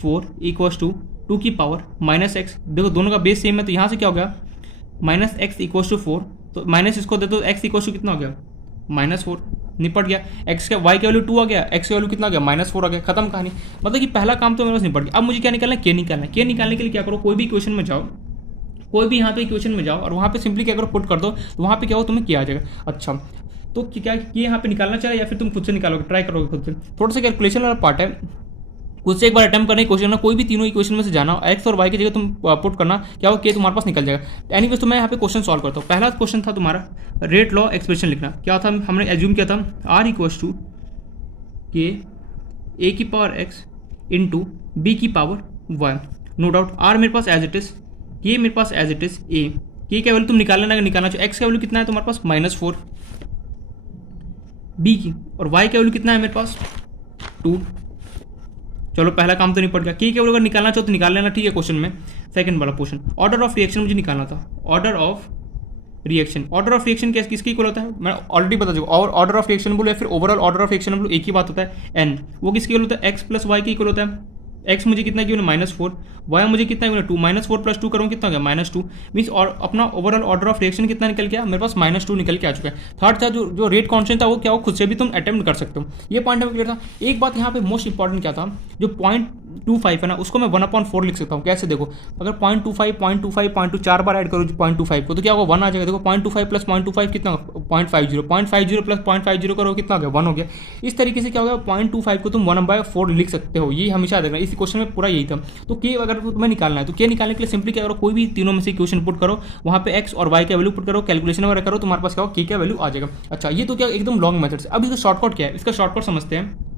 4 इक्वल्स टू 2 की पावर -x। देखो दोनों का बेस सेम है तो यहाँ से क्या हो गया -x इक्वल्स टू 4, तो माइनस इसको दे दो, x इक्वल्स टू कितना हो गया -4, निपट गया। x का y की वैल्यू 2 आ गया, x की वैल्यू कितना आ गया -4 आ गया, खत्म कहानी। मतलब कि पहला काम तो मेरे पास निपट गया। अब मुझे क्या निकालना है, k निकालना है। k निकालने के लिए क्या करो, कोई भी इक्वेशन में जाओ, कोई भी यहाँ पे इक्वेशन में जाओ और वहाँ पे सिंपली क्या करो पुट कर दो, तो वहाँ पे क्या हो तुम्हें किया आ जाएगा। अच्छा तो क्या ये यहाँ पे निकालना चाहिए या फिर तुम खुद से निकालोगे, ट्राई करोगे खुद से। थोड़ा सा कैलकुलेशन वाला पार्ट है, खुद से एक बार अटेम्प्ट करने की कोशिश करना। कोई भी तीनों इक्वेशन में से जाना, एक्स और वाई की जगह तुम पुट करना, क्या हो के तुम्हारे पास निकल जाएगा। एनीवेज तो मैं यहाँ पे क्वेश्चन सॉल्व करता हूँ। पहला क्वेश्चन था तुम्हारा रेट लॉ एक्सप्रेशन लिखना। क्या था, हमने एज्यूम किया था are equals to K A की पावर एक्स इंटू बी की power Y. No doubt R मेरे पास एज इट इज, के मेरे पास as it is A, K का वैल्यू तुम निकालना चाहिए। एक्स का वैल्यू कितना है तुम्हारे पास -4 बी की, और वाई का वैल्यू कितना है मेरे पास 2। चलो पहला काम तो नहीं पड़ गया। के वैल्यू अगर निकालना चाहो तो निकाल लेना, ठीक है। क्वेश्चन में सेकंड वाला क्वेश्चन, ऑर्डर ऑफ रिएक्शन मुझे निकालना था। ऑर्डर ऑफ रिएक्शन किसकी इक्वल होता है, मैं ऑलरेडी बता चुका। और ऑर्डर ऑफ रिएक्शन बोलो या फिर ओवरऑल ऑर्डर ऑफ रिएक्शन बोलो, एक ही बात होता है एन। वो किसकी इक्वल होता है, एक्स प्लस वाई की इक्वल होता है। एक्स मुझे कितना गिवन है -4, वाई मुझे कितना गिवन है 2, -4 + 2 करूँ कितना हो गया -2। मीन्स और अपना ओवरऑल ऑर्डर ऑफ रिएक्शन कितना निकल गया मेरे पास -2 निकल के आ चुका है। थर्ड था जो रेट कांस्टेंट था वो क्या, वो खुद से भी तुम अटेम्प्ट कर सकते हो। ये पॉइंट में क्लियर था। एक बात यहाँ पे मोस्ट इंपॉर्टेंट क्या था, जो 0.25 है ना उसको मैं 1/4 लिख सकता हूँ। कैसे देखो, अगर 0.25 0.25 4 बार ऐड करो 0.25 को तो क्या होगा 1 आ जाएगा। देखो 0.25 + 0.25 कितना 0.50, 0.50 + 0.50 करो कितना हो गया 1 हो गया। इस तरीके से क्या होगा 0.25 को तुम 1/4 लिख सकते हो। ये हमेशा देखना, इस क्वेश्चन में पूरा यही था। तो के अगर तुम्हें निकालना है तो के निकालने के लिए सिंपली क्या करो, कोई भी तीनों में से क्वेश्चन पुट करो, वहाँ पे एक्स और वाई का वैल्यू पुट करो, कैलकुलेशन वगैरह करो, तुम्हारे पास क्या हो के का वैल्यू आ जाएगा। अच्छा ये तो क्या एकदम लॉन्ग मेथड से। अब इसका शॉर्टकट क्या है, इसका शॉर्टकट समझते हैं।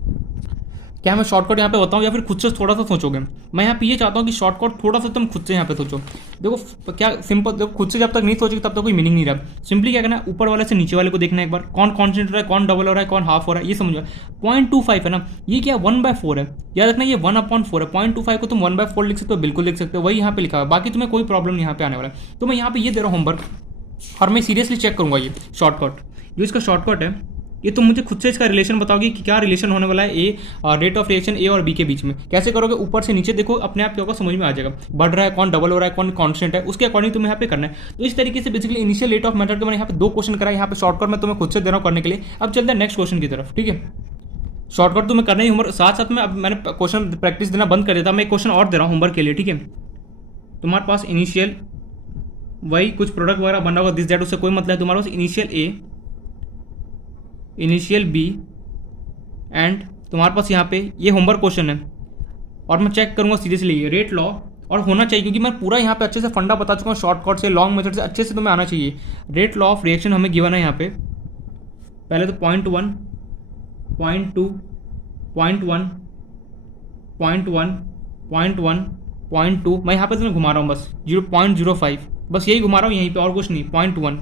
क्या मैं शॉर्टकट यहाँ पे बताऊँ या फिर खुद से थोड़ा सा सोचोगे। मैं यहाँ पे ये चाहता हूँ कि शॉर्टकट थोड़ा सा तुम खुद से यहाँ पे सोचो। देखो क्या सिंपल, देखो खुद से जब तक नहीं सोचोगे तब तक कोई मीनिंग नहीं रहा। सिंपली क्या करना है, ऊपर वाले से नीचे वाले को देखना है एक बार, कौन कॉन्स्टेंट हो रहा है, कौन डबल हो रहा है, कौन हाफ हो रहा है, ये समझो। 0.25 है ना, ये क्या 1/4 है, याद रखना ये 1/4 है। 0.25 को तुम 1/4 लिख सकते हो, बिल्कुल लिख सकते हो, वही यहाँ पे लिखा है। बाकी तुम्हें कोई प्रॉब्लम नहीं यहाँ पे आने वाला है। तो मैं यहाँ पे ये दे रहा हूँ होमवर्क, और मैं सीरियसली चेक करूँगा ये शॉर्टकट। जो इसका शॉर्टकट है ये तुम मुझे खुद से इसका रिलेशन बताओगे कि क्या रिलेशन होने वाला है ए रेट ऑफ रिएक्शन ए और बी के बीच में। कैसे करोगे, ऊपर से नीचे देखो, अपने आप क्या होगा समझ में आ जाएगा। बढ़ रहा है कौन, डबल हो रहा है कौन, कांस्टेंट है, उसके अकॉर्डिंग तुम्हें यहाँ पे करना है। तो इस तरीके से basically initial rate of method के मैंने यहाँ पे 2 क्वेश्चन कराए, यहाँ पे शॉर्टकट मैं तुम्हें खुद से दे रहा हूँ करने के लिए। अब चलते हैं नेक्स्ट क्वेश्चन की तरफ, ठीक है। शॉर्टकट तुम्हें करना ही होमवर्क, साथ साथ में अब मैंने क्वेश्चन प्रैक्टिस देना बंद कर देता, मैं क्वेश्चन और दे रहा हूँ होमवर्क के लिए, ठीक है। तुम्हारे पास इनिशियल वही कुछ प्रोडक्ट वगैरह बना होगा दिस दैट, उससे कोई मतलब है। तुम्हारे पास initial A, initial B and तुम्हारे पास यहाँ पे ये होमवर्क क्वेश्चन है, और मैं चेक करूँगा सीरियसली ये रेट लॉ और होना चाहिए, क्योंकि मैं पूरा यहाँ पे अच्छे से फंडा बता चुका हूँ शॉर्टकट से, लॉन्ग मेथड से अच्छे से तुम्हें आना चाहिए। रेट लॉ ऑफ रिएक्शन हमें गिवन है यहाँ पे, पहले तो 0.1 0.2 0.1 0.1 0.1 0.2, मैं यहाँ पे तुम्हें घुमा रहा हूँ बस 0.05, बस यही घुमा रहा हूँ यहीं पे, और कुछ नहीं। 0.1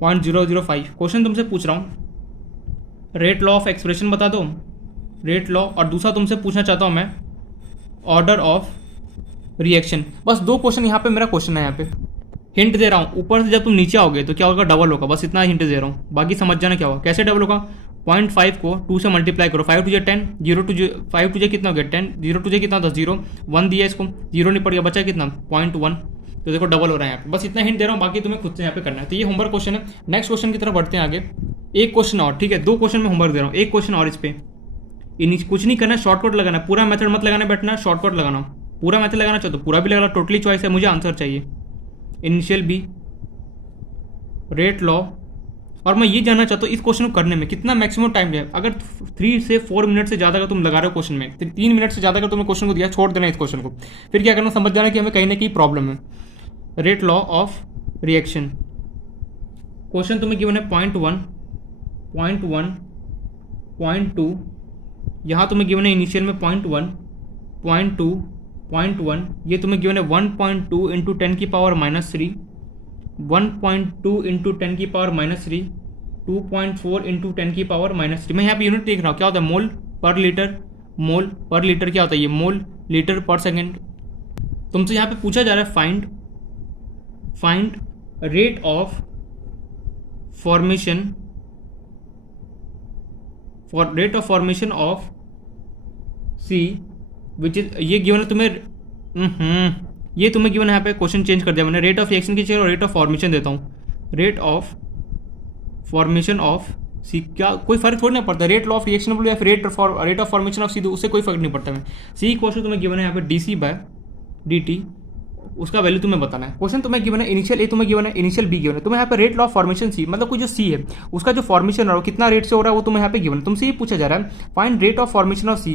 0.005 क्वेश्चन तुमसे पूछ रहा हूँ, रेट लॉ ऑफ एक्सप्रेशन बता दो, रेट लॉ, और दूसरा तुमसे पूछना चाहता हूँ मैं ऑर्डर ऑफ रिएक्शन। बस 2 क्वेश्चन यहाँ पे मेरा क्वेश्चन है। यहाँ पे हिंट दे रहा हूँ, ऊपर से जब तुम नीचे आओगे तो क्या होगा, डबल होगा, बस इतना हिंट दे रहा हूँ, बाकी समझ जाना क्या होगा। कैसे डबल होगा, 0.5 को 2 से मल्टीप्लाई करो, 5 × 10, 0 to 5 to कितना हो गया 10, 0 to कितना था 0, 1 दिया इसको, 0 नहीं पड़ गया, बचा कितना 0.1, तो देखो डबल हो रहा है यहाँ पे। बस इतना हिंट दे रहा हूँ, बाकी तुम्हें खुद से यहाँ पे करना है। तो ये होमवर्क क्वेश्चन है। नेक्स्ट क्वेश्चन की तरफ बढ़ते हैं आगे। एक क्वेश्चन और, ठीक है, 2 क्वेश्चन में होमवर्क दे रहा हूँ, एक क्वेश्चन और इस पे कुछ नहीं करना है, शॉर्टकट लगाना है, पूरा मेथड मत लगाना बैठना, शॉर्टकट लगाना। पूरा मेथड लगाना चाहो तो पूरा भी लगाना, टोटली चॉइस है, मुझे आंसर चाहिए। इनिशियल बी, रेट लॉ, और मैं ये जानना चाहता हूँ इस क्वेश्चन को करने में कितना मैक्सिमम टाइम है। अगर 3 से 4 मिनट से ज़्यादा अगर तुम लगा रहे हो क्वेश्चन में, 3 मिनट से ज़्यादा अगर तुमने क्वेश्चन को दिया, छोड़ देना इस क्वेश्चन को। फिर क्या करना, समझ जाना कि हमें कहीं ना कहीं प्रॉब्लम है। Rate law of reaction question तुम्हें गिवन है 0.1 0.1 0.2, यहाँ तुम्हें गिवन है इनिशियल में 0.1 0.2 0.1, ये तुम्हें गिवन है 1.2 × 10 की पावर -3, 1.2 × 10 की पावर -3, 2.4 × 10 की पावर -3। मैं यहाँ पे यूनिट देख रहा हूँ, क्या होता है मोल पर लीटर, मोल पर लीटर क्या होता है, ये मोल लीटर पर सेकेंड। तुमसे यहाँ पे पूछा जा रहा है find rate of formation of C which is, ये गिवन है तुम्हें, ये तुम्हें गिवन है। यहाँ पे क्वेश्चन चेंज कर दिया मैंने, रेट ऑफ रिएक्शन की जगह रेट ऑफ फॉर्मेशन देता हूँ। रेट ऑफ फॉर्मेशन ऑफ सी, क्या कोई फर्क थोड़ी ना पड़ता है, रेट लॉ ऑफ रिएक्शन बोलो या फिर रेट ऑफ फॉर्मेशन ऑफ सी दो, उससे कोई फर्क नहीं पड़ता। मैं सी इक्वल तुम्हें गिवन है यहाँ पे dc/dt, उसका वैल्यू तुम्हें बताना है। क्वेश्चन तुम्हें गिवन है इनिशियल ए, तुम्हें गिवन है इनिशियल बी गिवन है, तुम्हें यहाँ पे रेट लॉ ऑफ फॉर्मेशन सी, मतलब कोई जो सी है उसका जो फॉर्मेशन हो रहा है कितना रेट से हो रहा है वो तुम्हें यहाँ पे गिवन है। तुमसे ये पूछा जा रहा है find rate of formation of C.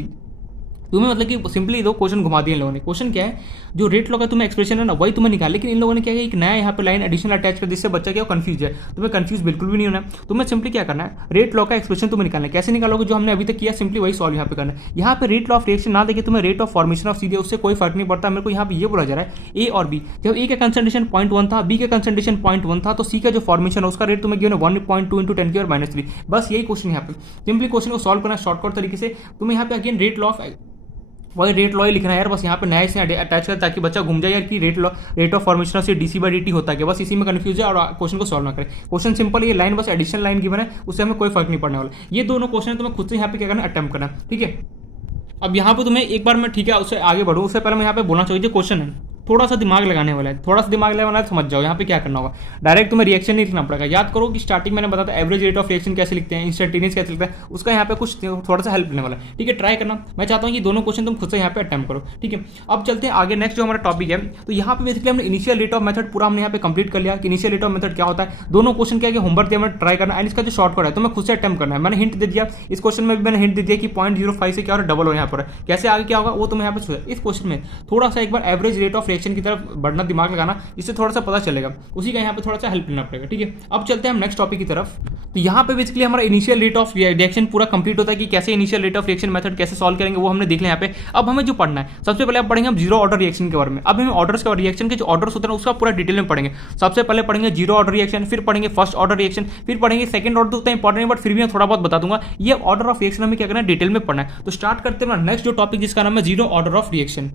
तुम्हें मतलब कि सिंपली दो क्वेश्चन घुमा दिए इन लोगों ने। क्वेश्चन क्या है, जो रेट लॉ का तुम्हें एक्सप्रेशन है ना वही तुम्हें निकाल, लेकिन इन लोगों ने क्या किया, एक नया यहाँ पे लाइन एडिशनल अटैच कर, जिससे बच्चा क्या कंफ्यूज है। तुम्हें कंफ्यूज बिल्कुल भी नहीं होना है। तुम्हें सिंपली क्या करना है, रेट लॉ का एक्सप्रेशन तुम्हें निकालना है। कैसे निकालोगे, जो हमने अभी तक किया सिंपली वही सॉल्व यहाँ पे करना है। यहाँ पे रेट लॉ ऑफ रिएक्शन ना देखिए, तुम्हें रेट ऑफ फॉर्मेशन ऑफ सी दिया, उससे कोई फर्क नहीं पड़ता। मेरे को यहाँ पे ये बोला जा रहा है ए और बी, जब ए का कंसंट्रेशन 0.1 था, बी का कंसंट्रेशन 0.1 था, तो सी का जो फॉर्मेशन है उसका रेट तुम्हें गिवन है 1.2 × 10⁻³ बस यही क्वेश्चन यहाँ पे। सिंपली क्वेश्चन को सॉल्व करना शॉर्टकट तरीके से। तुम्हें यहाँ पे अगेन रेट लॉ ऑफ वही रेट लॉ ही लिखना है यार, बस यहाँ पे नए से अटैच कर, ताकि बच्चा घूम जाए यार कि rate of formation of dc/dt होता है, बस इसी में कंफ्यूज है और क्वेश्चन को सॉल्व ना करें। क्वेश्चन सिंपल, ये लाइन बस एडिशनल लाइन गिवन है, उससे हमें कोई फर्क नहीं पड़ने वाला। ये दोनों क्वेश्चन तुम्हें खुद से यहाँ पे क्या करना है, अटेम्प्ट करना, ठीक है। अब यहाँ पे तुम्हें एक बार मैं, ठीक है, उससे आगे बढ़ूँ उससे पहले मैं यहाँ पे बोलना चाहिए, जो क्वेश्चन है थोड़ा सा दिमाग लगाने वाला है, थोड़ा सा दिमाग लगाने वाला है, समझ जाओ यहाँ पे क्या करना होगा। डायरेक्ट तुम्हें रिएक्शन नहीं लिखना पड़ेगा। याद करो कि स्टार्टिंग मैंने बताया था एवरेज रेट ऑफ रिएक्शन कैसे लिखते हैं, इंस्टेंटेनियस कैसे लिखते हैं, उसका यहाँ पे कुछ थोड़ा सा हेल्प लेने वाला है, ठीक है। ट्राई करना, मैं चाहता हूँ कि दोनों क्वेश्चन तुम खुद से यहाँ पे अटेम्प्ट करो, ठीक है। अब चलते हैं आगे, नेक्स्ट जो हमारा टॉपिक है, तो यहाँ पे बेसिकली हमने इनिशियल रेट ऑफ मेथड पूरा हमने यहाँ पे कंप्लीट कर लिया कि इनिशियल रेट ऑफ मेथड क्या होता है। दोनों क्वेश्चन क्या है, होमवर्क दिया, ट्राई करना, एंड इसका जो शॉर्टकट है तुम्हें खुद से अटेम्प्ट करना है। मैंने हिंट दे दिया, इस क्वेश्चन में भी मैंने हिंट दे दिया कि 0.05 से क्या हो रहा है, डबल हो यहाँ पर, कैसे आगे क्या होगा वो तुम्हें यहाँ पे इस क्वेश्चन में थोड़ा सा एक बार एवरेज रेट ऑफ रिएक्शन की तरफ बढ़ना, दिमाग लगाना, इससे थोड़ा सा पता चलेगा, उसी का यहाँ पे थोड़ा सा हेल्प लेना पड़ेगा, ठीक है। अब चलते हैं हम नेक्स्ट टॉपिक की तरफ। तो यहाँ पे बेसिकली हमारा इनिशियल रेट ऑफ रिएक्शन पूरा कंप्लीट होता है कि कैसे initial rate of reaction method कैसे सॉल्व करेंगे वो हमने देख लिया यहाँ पे। अब हमें जो पढ़ना है, सबसे पहले अब पढ़ेंगे हम जीरो ऑर्डर रिएक्शन के बारे में। अब हमें ऑर्डर्स का, रिएक्शन के जो ऑर्डर्स होते हैं उसका पूरा डिटेल में पढ़ेंगे। सबसे पहले पढ़ेंगे जीरो ऑर्डर रिएक्शन, फिर पढ़ेंगे फर्स्ट ऑर्डर रिएक्शन, फिर पढ़ेंगे सेकंड ऑर्डर। उतना इंपॉर्टेंट है बट फिर भी मैं थोड़ा बहुत बता दूंगा। ये ऑर्डर ऑफ रिएक्शन हमें क्या करना है, डिटेल में पढ़ना है। तो स्टार्ट करते हैं नेक्स्ट जो टॉपिक जिसका नाम है जीरो ऑर्डर ऑफ रिएक्शन।